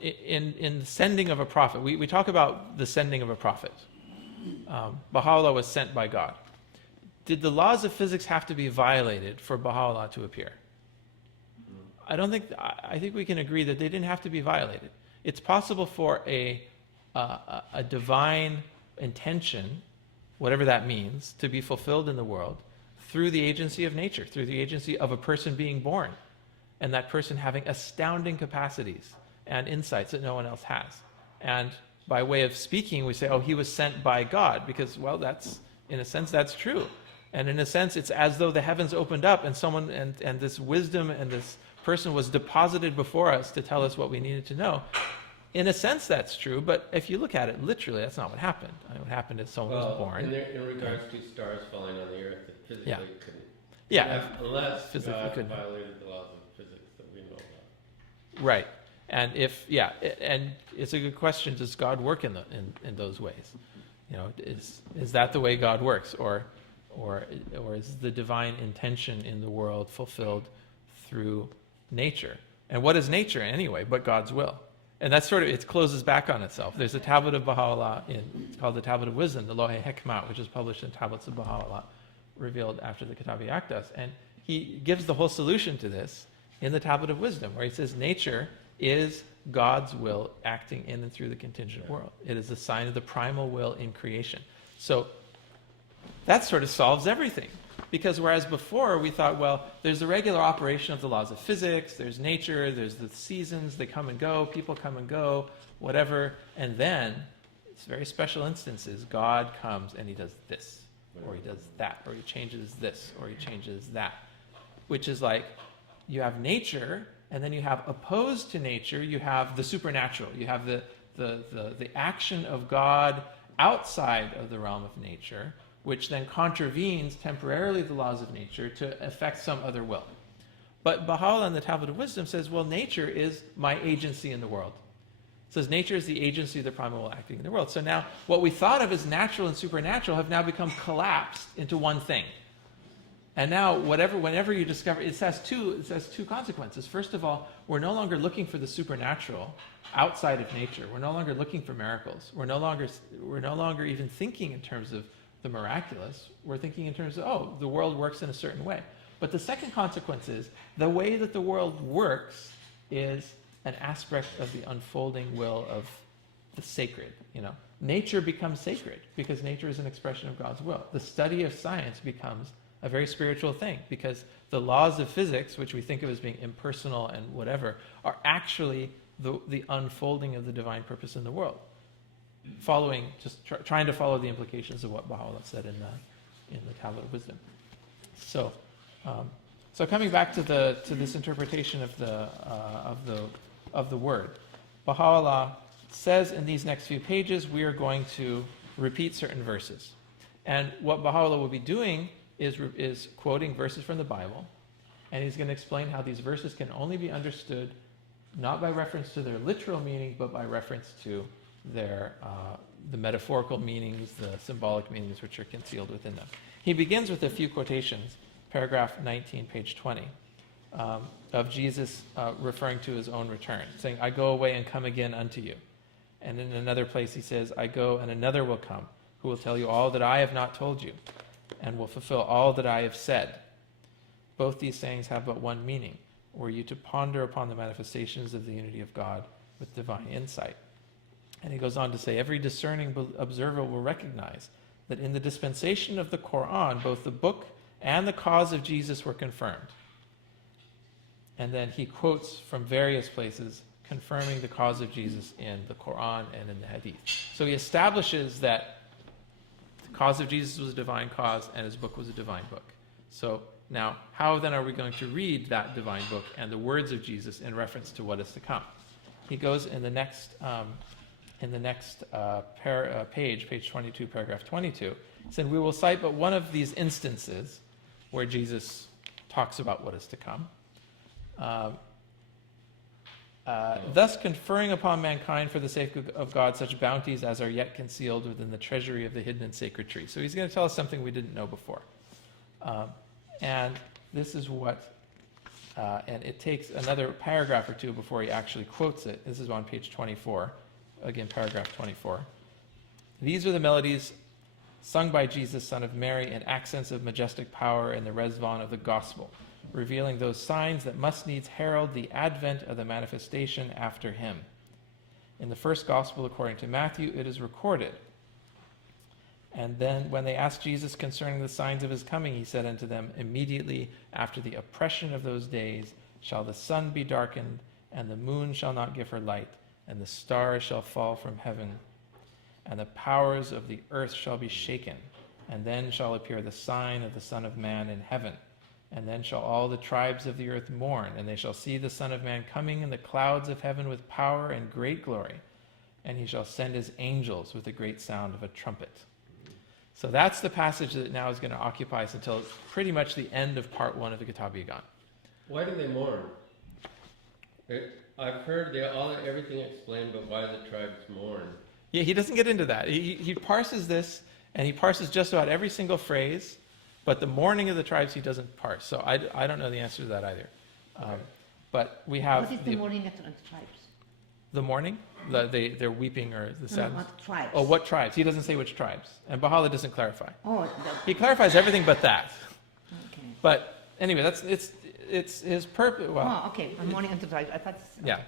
In the sending of a prophet, we talk about the sending of a prophet. Baha'u'llah was sent by God. Did the laws of physics have to be violated for Baha'u'llah to appear? I don't think, I think we can agree that they didn't have to be violated. It's possible for a divine intention, whatever that means, to be fulfilled in the world through the agency of nature, through the agency of a person being born, and that person having astounding capacities and insights that no one else has. And by way of speaking, we say, oh, he was sent by God, because, well, that's, in a sense, that's true. And in a sense, it's as though the heavens opened up and someone, and this wisdom and this person was deposited before us to tell us what we needed to know. In a sense, that's true, but if you look at it literally, that's not what happened. What happened is someone was born. In regards to stars falling on the earth, it physically couldn't. Yeah. Unless physically God couldn't. violated the laws of physics that we know about. Right. And and it's a good question, does God work in those ways? You know, is that the way God works? Or is the divine intention in the world fulfilled through nature? And what is nature anyway but God's will? And that's sort of, it closes back on itself. There's a tablet of Baha'u'llah, it's called the Tablet of Wisdom, the Lohe Hekmah, which is published in Tablets of Baha'u'llah, revealed after the Kitabi Akdas. And he gives the whole solution to this in the Tablet of Wisdom, where he says nature is God's will acting in and through the contingent world. It is a sign of the primal will in creation. So that sort of solves everything. Because whereas before we thought, well, there's the regular operation of the laws of physics, there's nature, there's the seasons, they come and go, people come and go, whatever, and then, it's very special instances, God comes and he does this, or he does that, or he changes this, or he changes that. Which is like, you have nature, and then you have opposed to nature, you have the supernatural, you have the action of God outside of the realm of nature, which then contravenes temporarily the laws of nature to affect some other will. But Baha'u'llah in the Tablet of Wisdom says, well, nature is my agency in the world. It says nature is the agency of the primal will acting in the world. So now what we thought of as natural and supernatural have now become collapsed into one thing. And now whenever you discover, it has two consequences. First of all, we're no longer looking for the supernatural outside of nature. We're no longer looking for miracles. We're no longer even thinking in terms of the miraculous. We're thinking in terms of, oh, the world works in a certain way. But the second consequence is the way that the world works is an aspect of the unfolding will of the sacred. You know, nature becomes sacred because nature is an expression of God's will. The study of science becomes a very spiritual thing because the laws of physics, which we think of as being impersonal and whatever, are actually the unfolding of the divine purpose in the world. Trying to follow the implications of what Baha'u'llah said in the Tablet of Wisdom. So coming back to this interpretation of the word, Baha'u'llah says in these next few pages we are going to repeat certain verses, and what Baha'u'llah will be doing is quoting verses from the Bible, and he's going to explain how these verses can only be understood not by reference to their literal meaning, but by reference to their the metaphorical meanings, the symbolic meanings which are concealed within them. He begins with a few quotations, paragraph 19, page 20, of Jesus referring to his own return, saying, I go away and come again unto you. And in another place he says, I go and another will come, who will tell you all that I have not told you, and will fulfill all that I have said. Both these sayings have but one meaning, were you to ponder upon the manifestations of the unity of God with divine insight. And he goes on to say, every discerning observer will recognize that in the dispensation of the Quran, both the book and the cause of Jesus were confirmed. And then he quotes from various places confirming the cause of Jesus in the Quran and in the Hadith. So he establishes that the cause of Jesus was a divine cause and his book was a divine book. So now, how then are we going to read that divine book and the words of Jesus in reference to what is to come? He goes in the next page, page 22, paragraph 22, he said, we will cite but one of these instances where Jesus talks about what is to come. Thus conferring upon mankind for the sake of God such bounties as are yet concealed within the treasury of the hidden and sacred tree. So he's going to tell us something we didn't know before. And this is what, and it takes another paragraph or two before he actually quotes it. This is on page 24, again, paragraph 24. These are the melodies sung by Jesus, son of Mary, in accents of majestic power in the Rezvan of the gospel, revealing those signs that must needs herald the advent of the manifestation after him. In the first gospel according to Matthew, it is recorded. And then when they asked Jesus concerning the signs of his coming, he said unto them, immediately after the oppression of those days shall the sun be darkened, and the moon shall not give her light, and the stars shall fall from heaven, and the powers of the earth shall be shaken. And then shall appear the sign of the Son of Man in heaven. And then shall all the tribes of the earth mourn, and they shall see the Son of Man coming in the clouds of heaven with power and great glory. And he shall send his angels with a great sound of a trumpet. So that's the passage that now is going to occupy us until pretty much the end of part 1 of the Kitab Yagan. Why do they mourn? I've heard everything explained, but why the tribes mourn? Yeah, he doesn't get into that. He parses this, and he parses just about every single phrase, but the mourning of the tribes he doesn't parse. So I don't know the answer to that either. But we have... What is the mourning of the tribes? The mourning? They're weeping or the sadness? No, what tribes? Oh, what tribes? He doesn't say which tribes. And Baha'u'llah doesn't clarify. Oh, He clarifies everything but that. okay. But anyway, it's his purpose. Well, Oh, okay. I'm mourning of the tribes. I thought. yeah.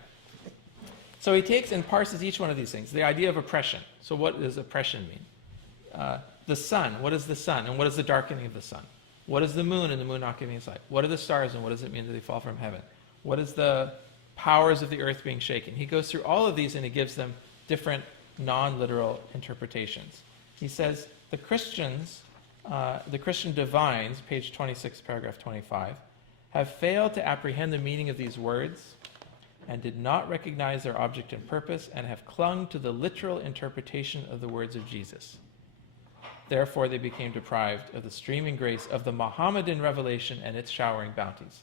So he takes and parses each one of these things. The idea of oppression. So what does oppression mean? The sun. What is the sun? And what is the darkening of the sun? What is the moon and the moon not giving its light? What are the stars and what does it mean that they fall from heaven? What is the powers of the earth being shaken? He goes through all of these and he gives them different non-literal interpretations. He says the Christian divines, page 26, paragraph 25, have failed to apprehend the meaning of these words and did not recognize their object and purpose and have clung to the literal interpretation of the words of Jesus. Therefore, they became deprived of the streaming grace of the Mohammedan revelation and its showering bounties.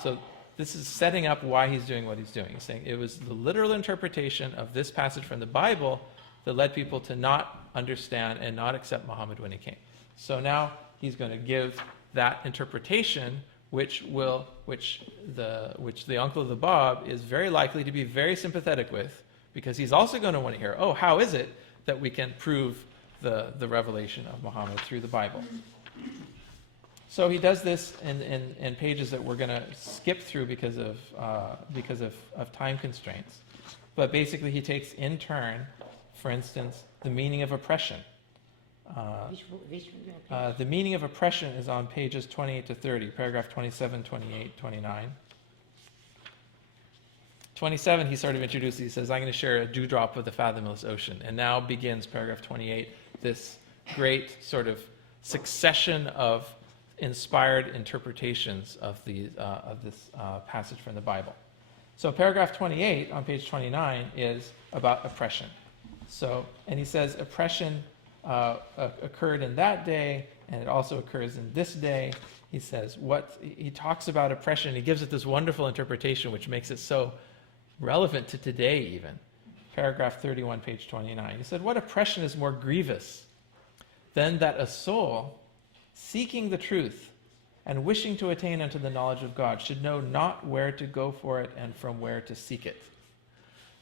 So this is setting up why he's doing what he's doing. He's saying it was the literal interpretation of this passage from the Bible that led people to not understand and not accept Muhammad when he came. So now he's going to give that interpretation, which the uncle of the Bab is very likely to be very sympathetic with, because he's also going to want to hear, oh, how is it that we can prove the revelation of Muhammad through the Bible? So he does this in pages that we're going to skip through because of time constraints. But basically he takes in turn, for instance, the meaning of oppression. The meaning of oppression is on pages 28 to 30, paragraph 27, 28, 29. 27, he sort of introduces, he says, I'm going to share a dewdrop of the fathomless ocean. And now begins, paragraph 28, this great sort of succession of inspired interpretations of this passage from the Bible. So paragraph 28 on page 29 is about oppression. So, and he says oppression occurred in that day, and it also occurs in this day. He says he talks about oppression. He gives it this wonderful interpretation, which makes it so relevant to today even. Paragraph 31, page 29. He said, what oppression is more grievous than that a soul seeking the truth and wishing to attain unto the knowledge of God should know not where to go for it and from where to seek it?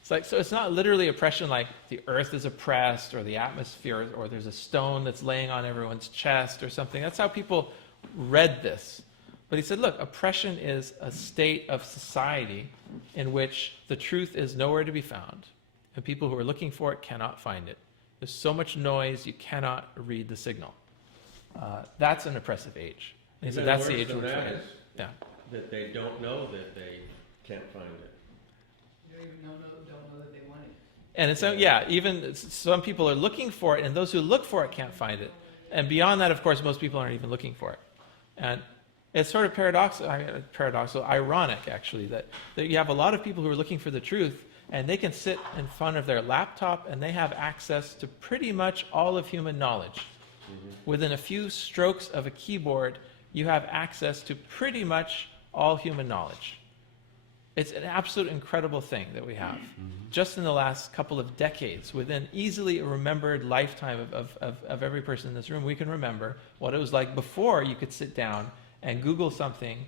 So it's not literally oppression like the earth is oppressed or the atmosphere or there's a stone that's laying on everyone's chest or something. That's how people read this. But he said, look, oppression is a state of society in which the truth is nowhere to be found, and people who are looking for it cannot find it. There's so much noise, you cannot read the signal. That's an oppressive age. And he said that's the age we're in. Yeah. That they don't know that they can't find it. You don't even don't know that they want it. And so, yeah, even some people are looking for it, and those who look for it can't find it. And beyond that, of course, most people aren't even looking for it. And it's sort of paradoxical, ironic, actually, that you have a lot of people who are looking for the truth, and they can sit in front of their laptop, and they have access to pretty much all of human knowledge. Mm-hmm. Within a few strokes of a keyboard, you have access to pretty much all human knowledge. It's an absolute incredible thing that we have. Mm-hmm. Just in the last couple of decades, within easily a remembered lifetime of every person in this room, we can remember what it was like before you could sit down and Google something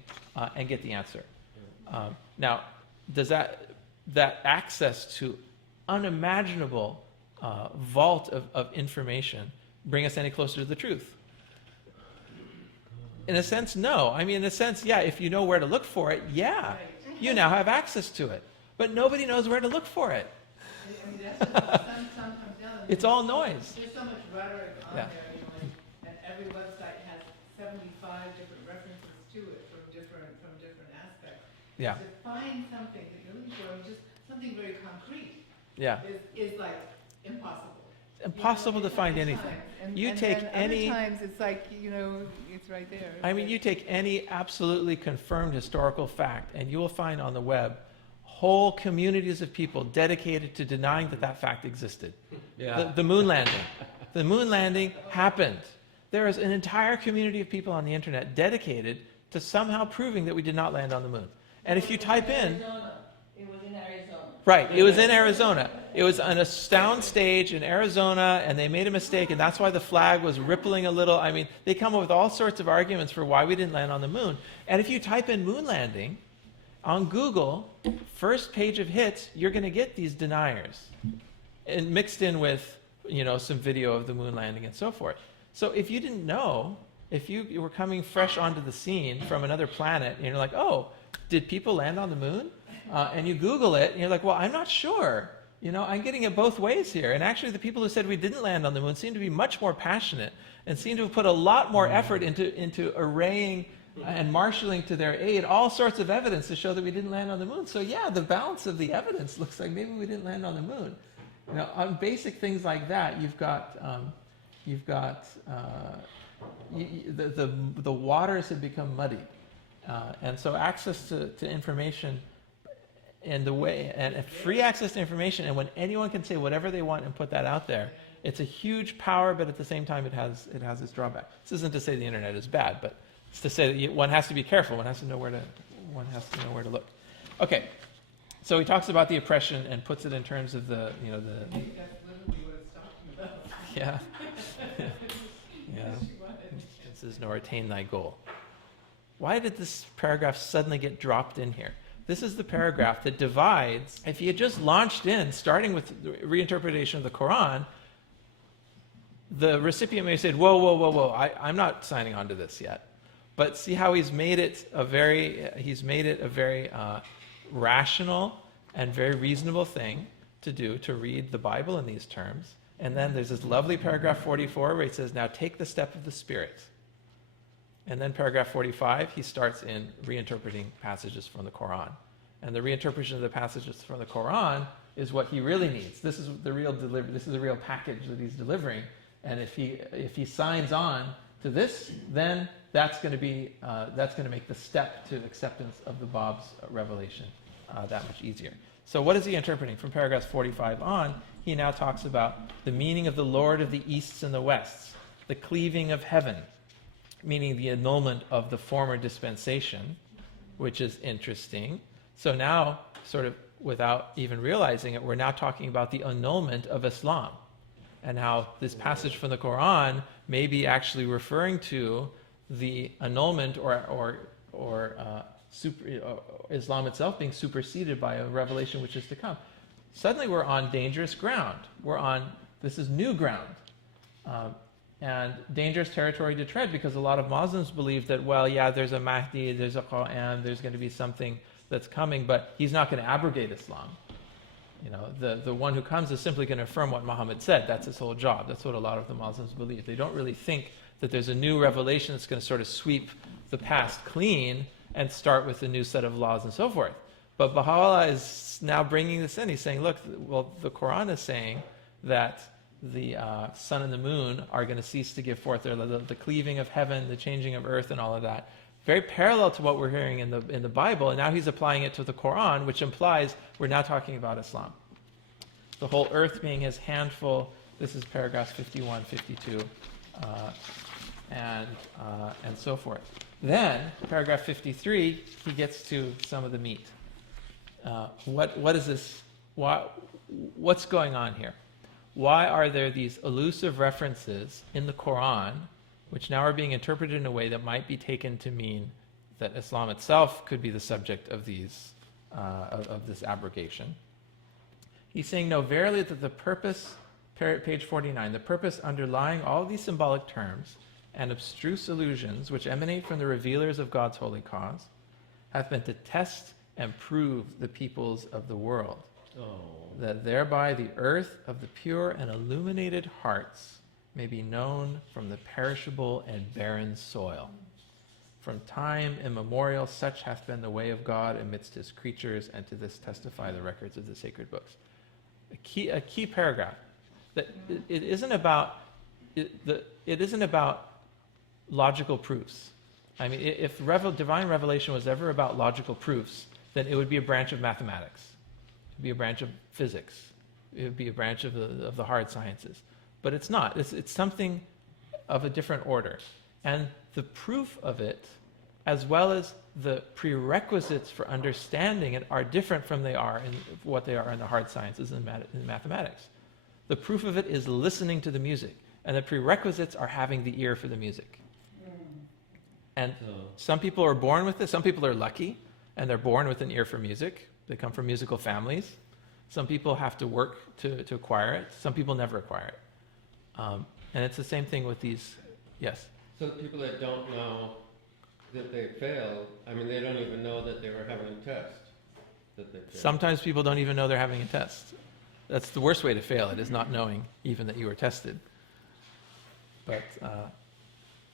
and get the answer. Now, does that access to unimaginable vault of information bring us any closer to the truth? In a sense, no. I mean, in a sense, yeah, if you know where to look for it, yeah, you now have access to it. But nobody knows where to look for it. I mean, that's just, some comes down. I mean, It's all noise. There's so much rhetoric on Yeah. there, you know, and every website has 75 different references to it from different aspects. Yeah, To find something that you're looking for, just something very concrete, yeah. is like impossible. Impossible to find anything. You take any. Other times it's like, it's right there. I mean, you take any absolutely confirmed historical fact, and you will find on the web whole communities of people dedicated to denying that that fact existed. Yeah. The moon landing. The moon landing happened. There is an entire community of people on the internet dedicated to somehow proving that we did not land on the moon. And if you type in... It was in Arizona. Right, it was in Arizona. It was on a sound stage in Arizona, and they made a mistake, and that's why the flag was rippling a little. I mean, they come up with all sorts of arguments for why we didn't land on the moon. And if you type in moon landing on Google, first page of hits, you're going to get these deniers, and mixed in with, some video of the moon landing and so forth. So if you didn't know, if you were coming fresh onto the scene from another planet, and you're like, oh, did people land on the moon? And you Google it, and you're like, well, I'm not sure. I'm getting it both ways here. And actually, the people who said we didn't land on the moon seem to be much more passionate and seem to have put a lot more effort into arraying and marshaling to their aid all sorts of evidence to show that we didn't land on the moon. So yeah, the balance of the evidence looks like maybe we didn't land on the moon. On basic things like that, the waters have become muddied, and so access to information. And free access to information, and when anyone can say whatever they want and put that out there, it's a huge power, but at the same time it has its drawback. This isn't to say the internet is bad, but it's to say that one has to be careful. One has to know where to look. Okay, so he talks about the oppression and puts it in terms of the. I think that's literally what it's talking about. Yeah. Yeah. Yes, she was. It says, nor attain thy goal. Why did this paragraph suddenly get dropped in here? This is the paragraph that divides. If you had just launched in, starting with the reinterpretation of the Quran, the recipient may have said, whoa, I'm not signing on to this yet. But see how he's made it a very rational and very reasonable thing to do, to read the Bible in these terms. And then there's this lovely paragraph 44 where he says, now take the step of the Spirit. And then paragraph 45, he starts in reinterpreting passages from the Quran. And the reinterpretation of the passages from the Quran is what he really needs. This is the real delivery. This is the real package that he's delivering. And if he signs on to this, then that's going to make the step to acceptance of the Bab's revelation that much easier. So what is he interpreting? From paragraphs 45 on, he now talks about the meaning of the Lord of the Easts and the Wests, the cleaving of heaven, meaning the annulment of the former dispensation, which is interesting. So now, sort of without even realizing it, we're now talking about the annulment of Islam, and how this passage from the Quran may be actually referring to the annulment or Islam itself being superseded by a revelation which is to come. Suddenly we're on dangerous ground. This is new ground. And dangerous territory to tread, because a lot of Muslims believe that, well, yeah, there's a Mahdi, there's a Quran, there's going to be something that's coming, but he's not going to abrogate Islam. The one who comes is simply going to affirm what Muhammad said. That's his whole job. That's what a lot of the Muslims believe. They don't really think that there's a new revelation that's going to sort of sweep the past clean and start with a new set of laws and so forth. But Baha'u'llah is now bringing this in. He's saying, look, well, the Quran is saying that the sun and the moon are going to cease to give forth the cleaving of heaven, the changing of earth, and all of that. Very parallel to what we're hearing in the Bible, and now he's applying it to the Quran, which implies we're now talking about Islam. The whole earth being his handful. This is paragraphs 51, 52, and so forth. Then, paragraph 53, he gets to some of the meat. What is this? What's going on here? Why are there these elusive references in the Quran which now are being interpreted in a way that might be taken to mean that Islam itself could be the subject of these of this abrogation? He's saying, no, verily that the purpose, page 49, the purpose underlying all these symbolic terms and abstruse illusions which emanate from the revealers of God's holy cause hath been to test and prove the peoples of the world, that thereby the earth of the pure and illuminated hearts may be known from the perishable and barren soil. From time immemorial, such hath been the way of God amidst his creatures, and to this testify the records of the sacred books. A key paragraph. That it isn't about logical proofs. I mean, if divine revelation was ever about logical proofs, then it would be a branch of mathematics. It would be a branch of physics. It would be a branch of the hard sciences. But it's not. It's something of a different order. And the proof of it, as well as the prerequisites for understanding it, are different from what they are in the hard sciences and mathematics. The proof of it is listening to the music, and the prerequisites are having the ear for the music. And some people are born with this. Some people are lucky, and they're born with an ear for music. They come from musical families. Some people have to work to acquire it. Some people never acquire it. And it's the same thing with these. Yes? So the people that don't know that they failed, I mean, they don't even know that they were having a test. That they failed. Sometimes people don't even know they're having a test. That's the worst way to fail. It is not knowing even that you were tested. But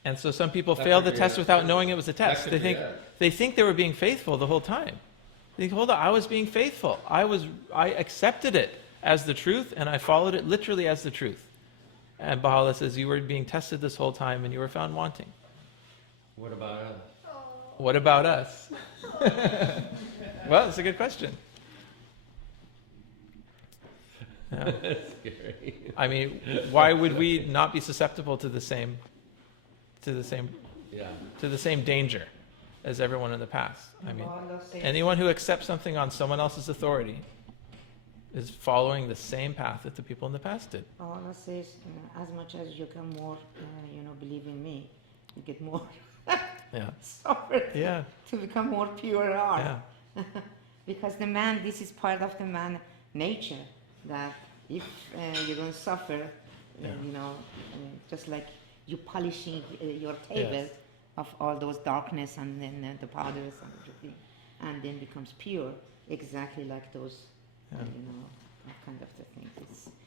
and so some people fail the test without knowing it was a test. They think they were being faithful the whole time. They think, hold on, I was being faithful. I accepted it as the truth, and I followed it literally as the truth. And Baha'u'llah says, you were being tested this whole time, and you were found wanting. What about us? What about us? Well, it's a good question. Yeah. That's scary. I mean, why would we not be susceptible to the same danger as everyone in the past? I mean, anyone who accepts something on someone else's authority is following the same path that the people in the past did. Allah says, as much as you can more, believe in me, you get more Yeah. suffer Yeah. to become more pure heart. Yeah. Because this is part of the man nature, that if you don't suffer, just like you polishing your table Yes. of all those darkness and then the powders and everything, and then becomes pure, exactly like those, Yeah. that kind of the thing.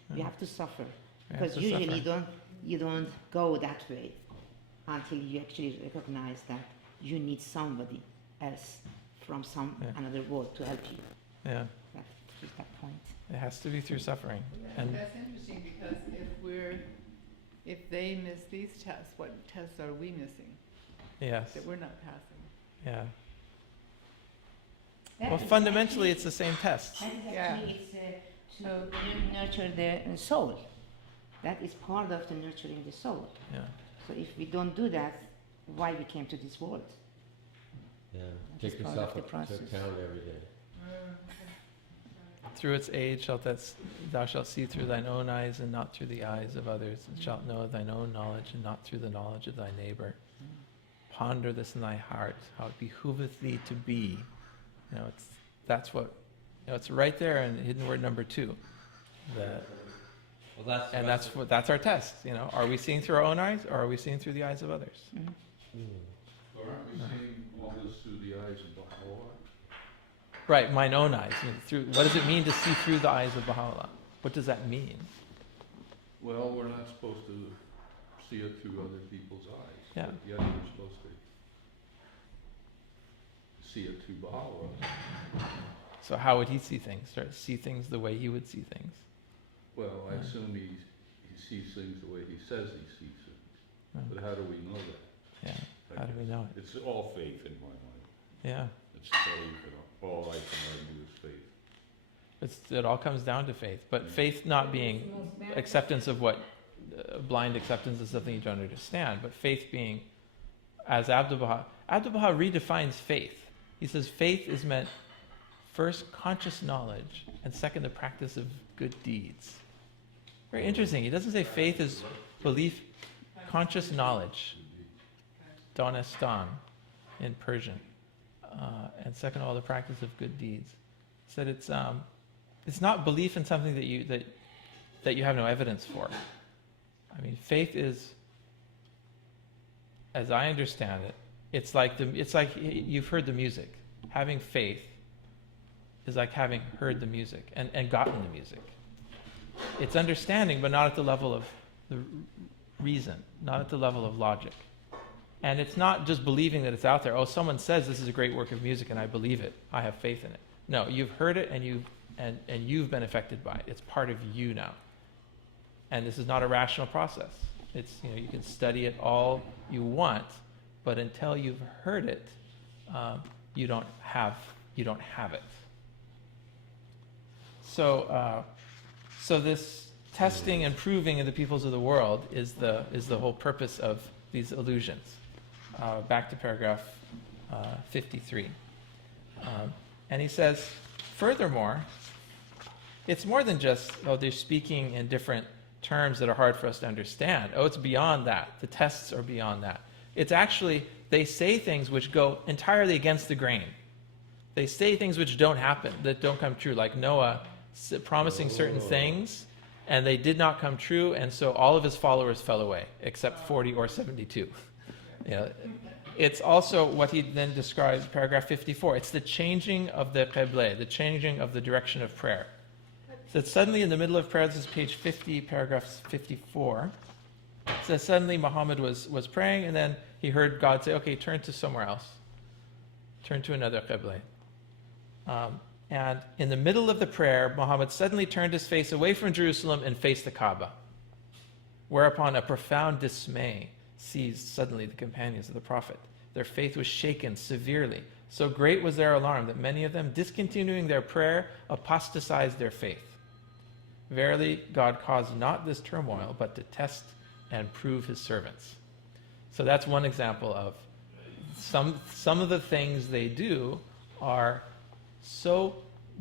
You Yeah. have to suffer, You have because to usually suffer. you don't go that way until you actually recognize that you need somebody else from another world to help you. Yeah. That is that point. It has to be through suffering. And That's interesting, because if they miss these tests, what tests are we missing yes. that we're not passing? Yeah. That Well, is fundamentally, it's the same test. That is Yeah. actually to nurture the soul. That is part of the nurturing the soul. Yeah. So if we don't do that, why we came to this world? Yeah. That is Take part yourself of the to process. account every day. Through its aid thou shalt see through thine own eyes and not through the eyes of others, and shalt know thine own knowledge and not through the knowledge of thy neighbor. Ponder this in thy heart, how it behooveth thee to be. It's right there in hidden word number 2. That's our test. Are we seeing through our own eyes, or are we seeing through the eyes of others? Mhm. Or aren't we seeing all this through the eyes of Baha'u'llah? Right, mine own eyes. What does it mean to see through the eyes of Baha'u'llah? What does that mean? Well, we're not supposed to see it through other people's eyes. Yeah. But yet we're supposed to see it through Baha'u'llah. So how would he see things? See things the way he would see things? Well, I assume he sees things the way he says he sees things. Right. But how do we know that? Yeah. How do we know it? It's all faith in my mind. Yeah. It's faith, and all I can argue is faith. It all comes down to faith, but faith not being acceptance of what blind acceptance is something you don't understand, but faith being, as Abdu'l-Baha redefines faith. He says faith is meant first conscious knowledge, and second the practice of good deeds. Very interesting. He doesn't say faith is belief, conscious knowledge, donestan in Persian, and second of all the practice of good deeds. He said it's not belief in something that you have no evidence for. I mean, faith is as I understand it, it's like you've heard the music. Having faith is like having heard the music and gotten the music. It's understanding, but not at the level of the reason, not at the level of logic. And it's not just believing that it's out there. Oh, someone says this is a great work of music and I believe it. I have faith in it. No, you've heard it and you've been affected by it. It's part of you now. And this is not a rational process. It's, you can study it all you want, but until you've heard it, you don't have it. So this testing and proving in the peoples of the world is the whole purpose of these illusions. Back to paragraph 53. And he says, furthermore, it's more than just, they're speaking in different terms that are hard for us to understand. It's beyond that. The tests are beyond that. It's actually, they say things which go entirely against the grain. They say things which don't happen, that don't come true, like Noah promising certain things, and they did not come true, and so all of his followers fell away, except 40 or 72. It's also what he then describes, paragraph 54. It's the changing of the qibla, the changing of the direction of prayer. So suddenly in the middle of prayer, this is page 50, paragraph 54. So suddenly Muhammad was praying, and then he heard God say, okay, turn to somewhere else. Turn to another qibla. And in the middle of the prayer, Muhammad suddenly turned his face away from Jerusalem and faced the Kaaba. Whereupon a profound dismay seized suddenly the companions of the Prophet. Their faith was shaken severely. So great was their alarm that many of them, discontinuing their prayer, apostatized their faith. Verily, God caused not this turmoil, but to test and prove his servants. So that's one example of some of the things they do are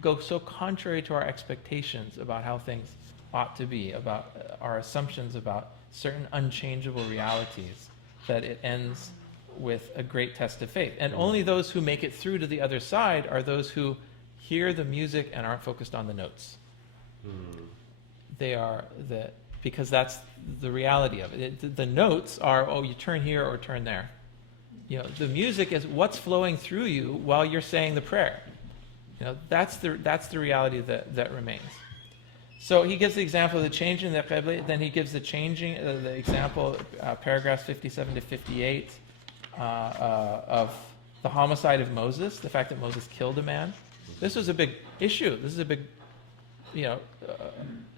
go so contrary to our expectations about how things ought to be, about our assumptions about certain unchangeable realities, that it ends with a great test of faith. And only those who make it through to the other side are those who hear the music and aren't focused on the notes. Because that's the reality of it. The notes are, you turn here or turn there. The music is what's flowing through you while you're saying the prayer. That's the reality that remains. So he gives the example of the changing of the qibla, then he gives the changing, the example, paragraphs 57 to 58, of the homicide of Moses, the fact that Moses killed a man. This was a big issue. This is a big,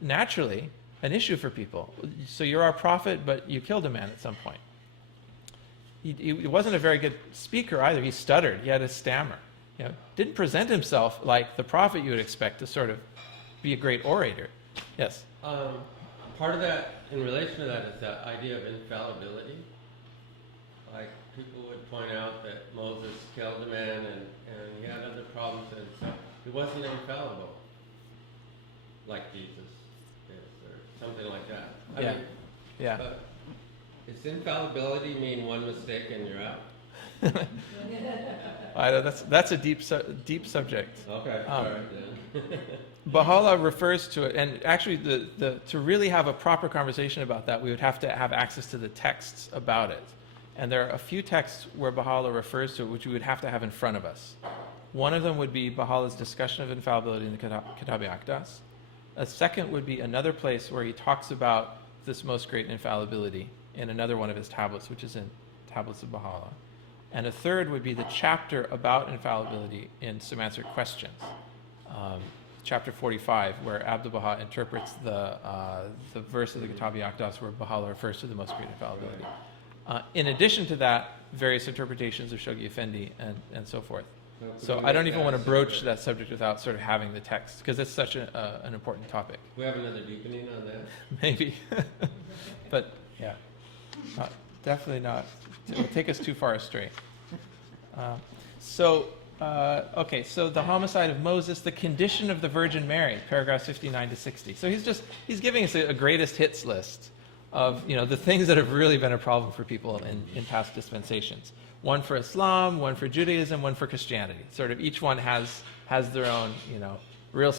naturally, an issue for people. So you're our prophet, but you killed a man at some point. He wasn't a very good speaker either. He stuttered. He had a stammer. Didn't present himself like the prophet you would expect to sort of be a great orator. Yes? Part of that, in relation to that, is that idea of infallibility. Like, people would point out that Moses killed a man and he had other problems, and so he wasn't infallible, like Jesus is, or something like that. Yeah. But does infallibility mean one mistake and you're out? That's a deep subject. Okay, all right then. Baha'u'llah refers to it, and actually to really have a proper conversation about that, we would have to have access to the texts about it. And there are a few texts where Baha'u'llah refers to it, which we would have to have in front of us. One of them would be Baha'u'llah's discussion of infallibility in the Kitab-i-Aqdas. A second would be another place where he talks about this most great infallibility in another one of his tablets, which is in Tablets of Baha'u'llah. And a third would be the chapter about infallibility in Some Answered Questions, chapter 45, where Abdu'l-Baha interprets the verse of the Kitab-i-Aqdas where Baha'u'llah refers to the most great infallibility. In addition to that, various interpretations of Shoghi Effendi and so forth. So I don't even want to broach that subject without sort of having the text, because it's such an important topic. We have another deepening on that? Maybe. But yeah, definitely not. It will take us too far astray. So the homicide of Moses, the condition of the Virgin Mary, paragraphs 59 to 60. So he's giving us a greatest hits list of the things that have really been a problem for people in past dispensations. One for Islam, one for Judaism, one for Christianity. Sort of each one has their own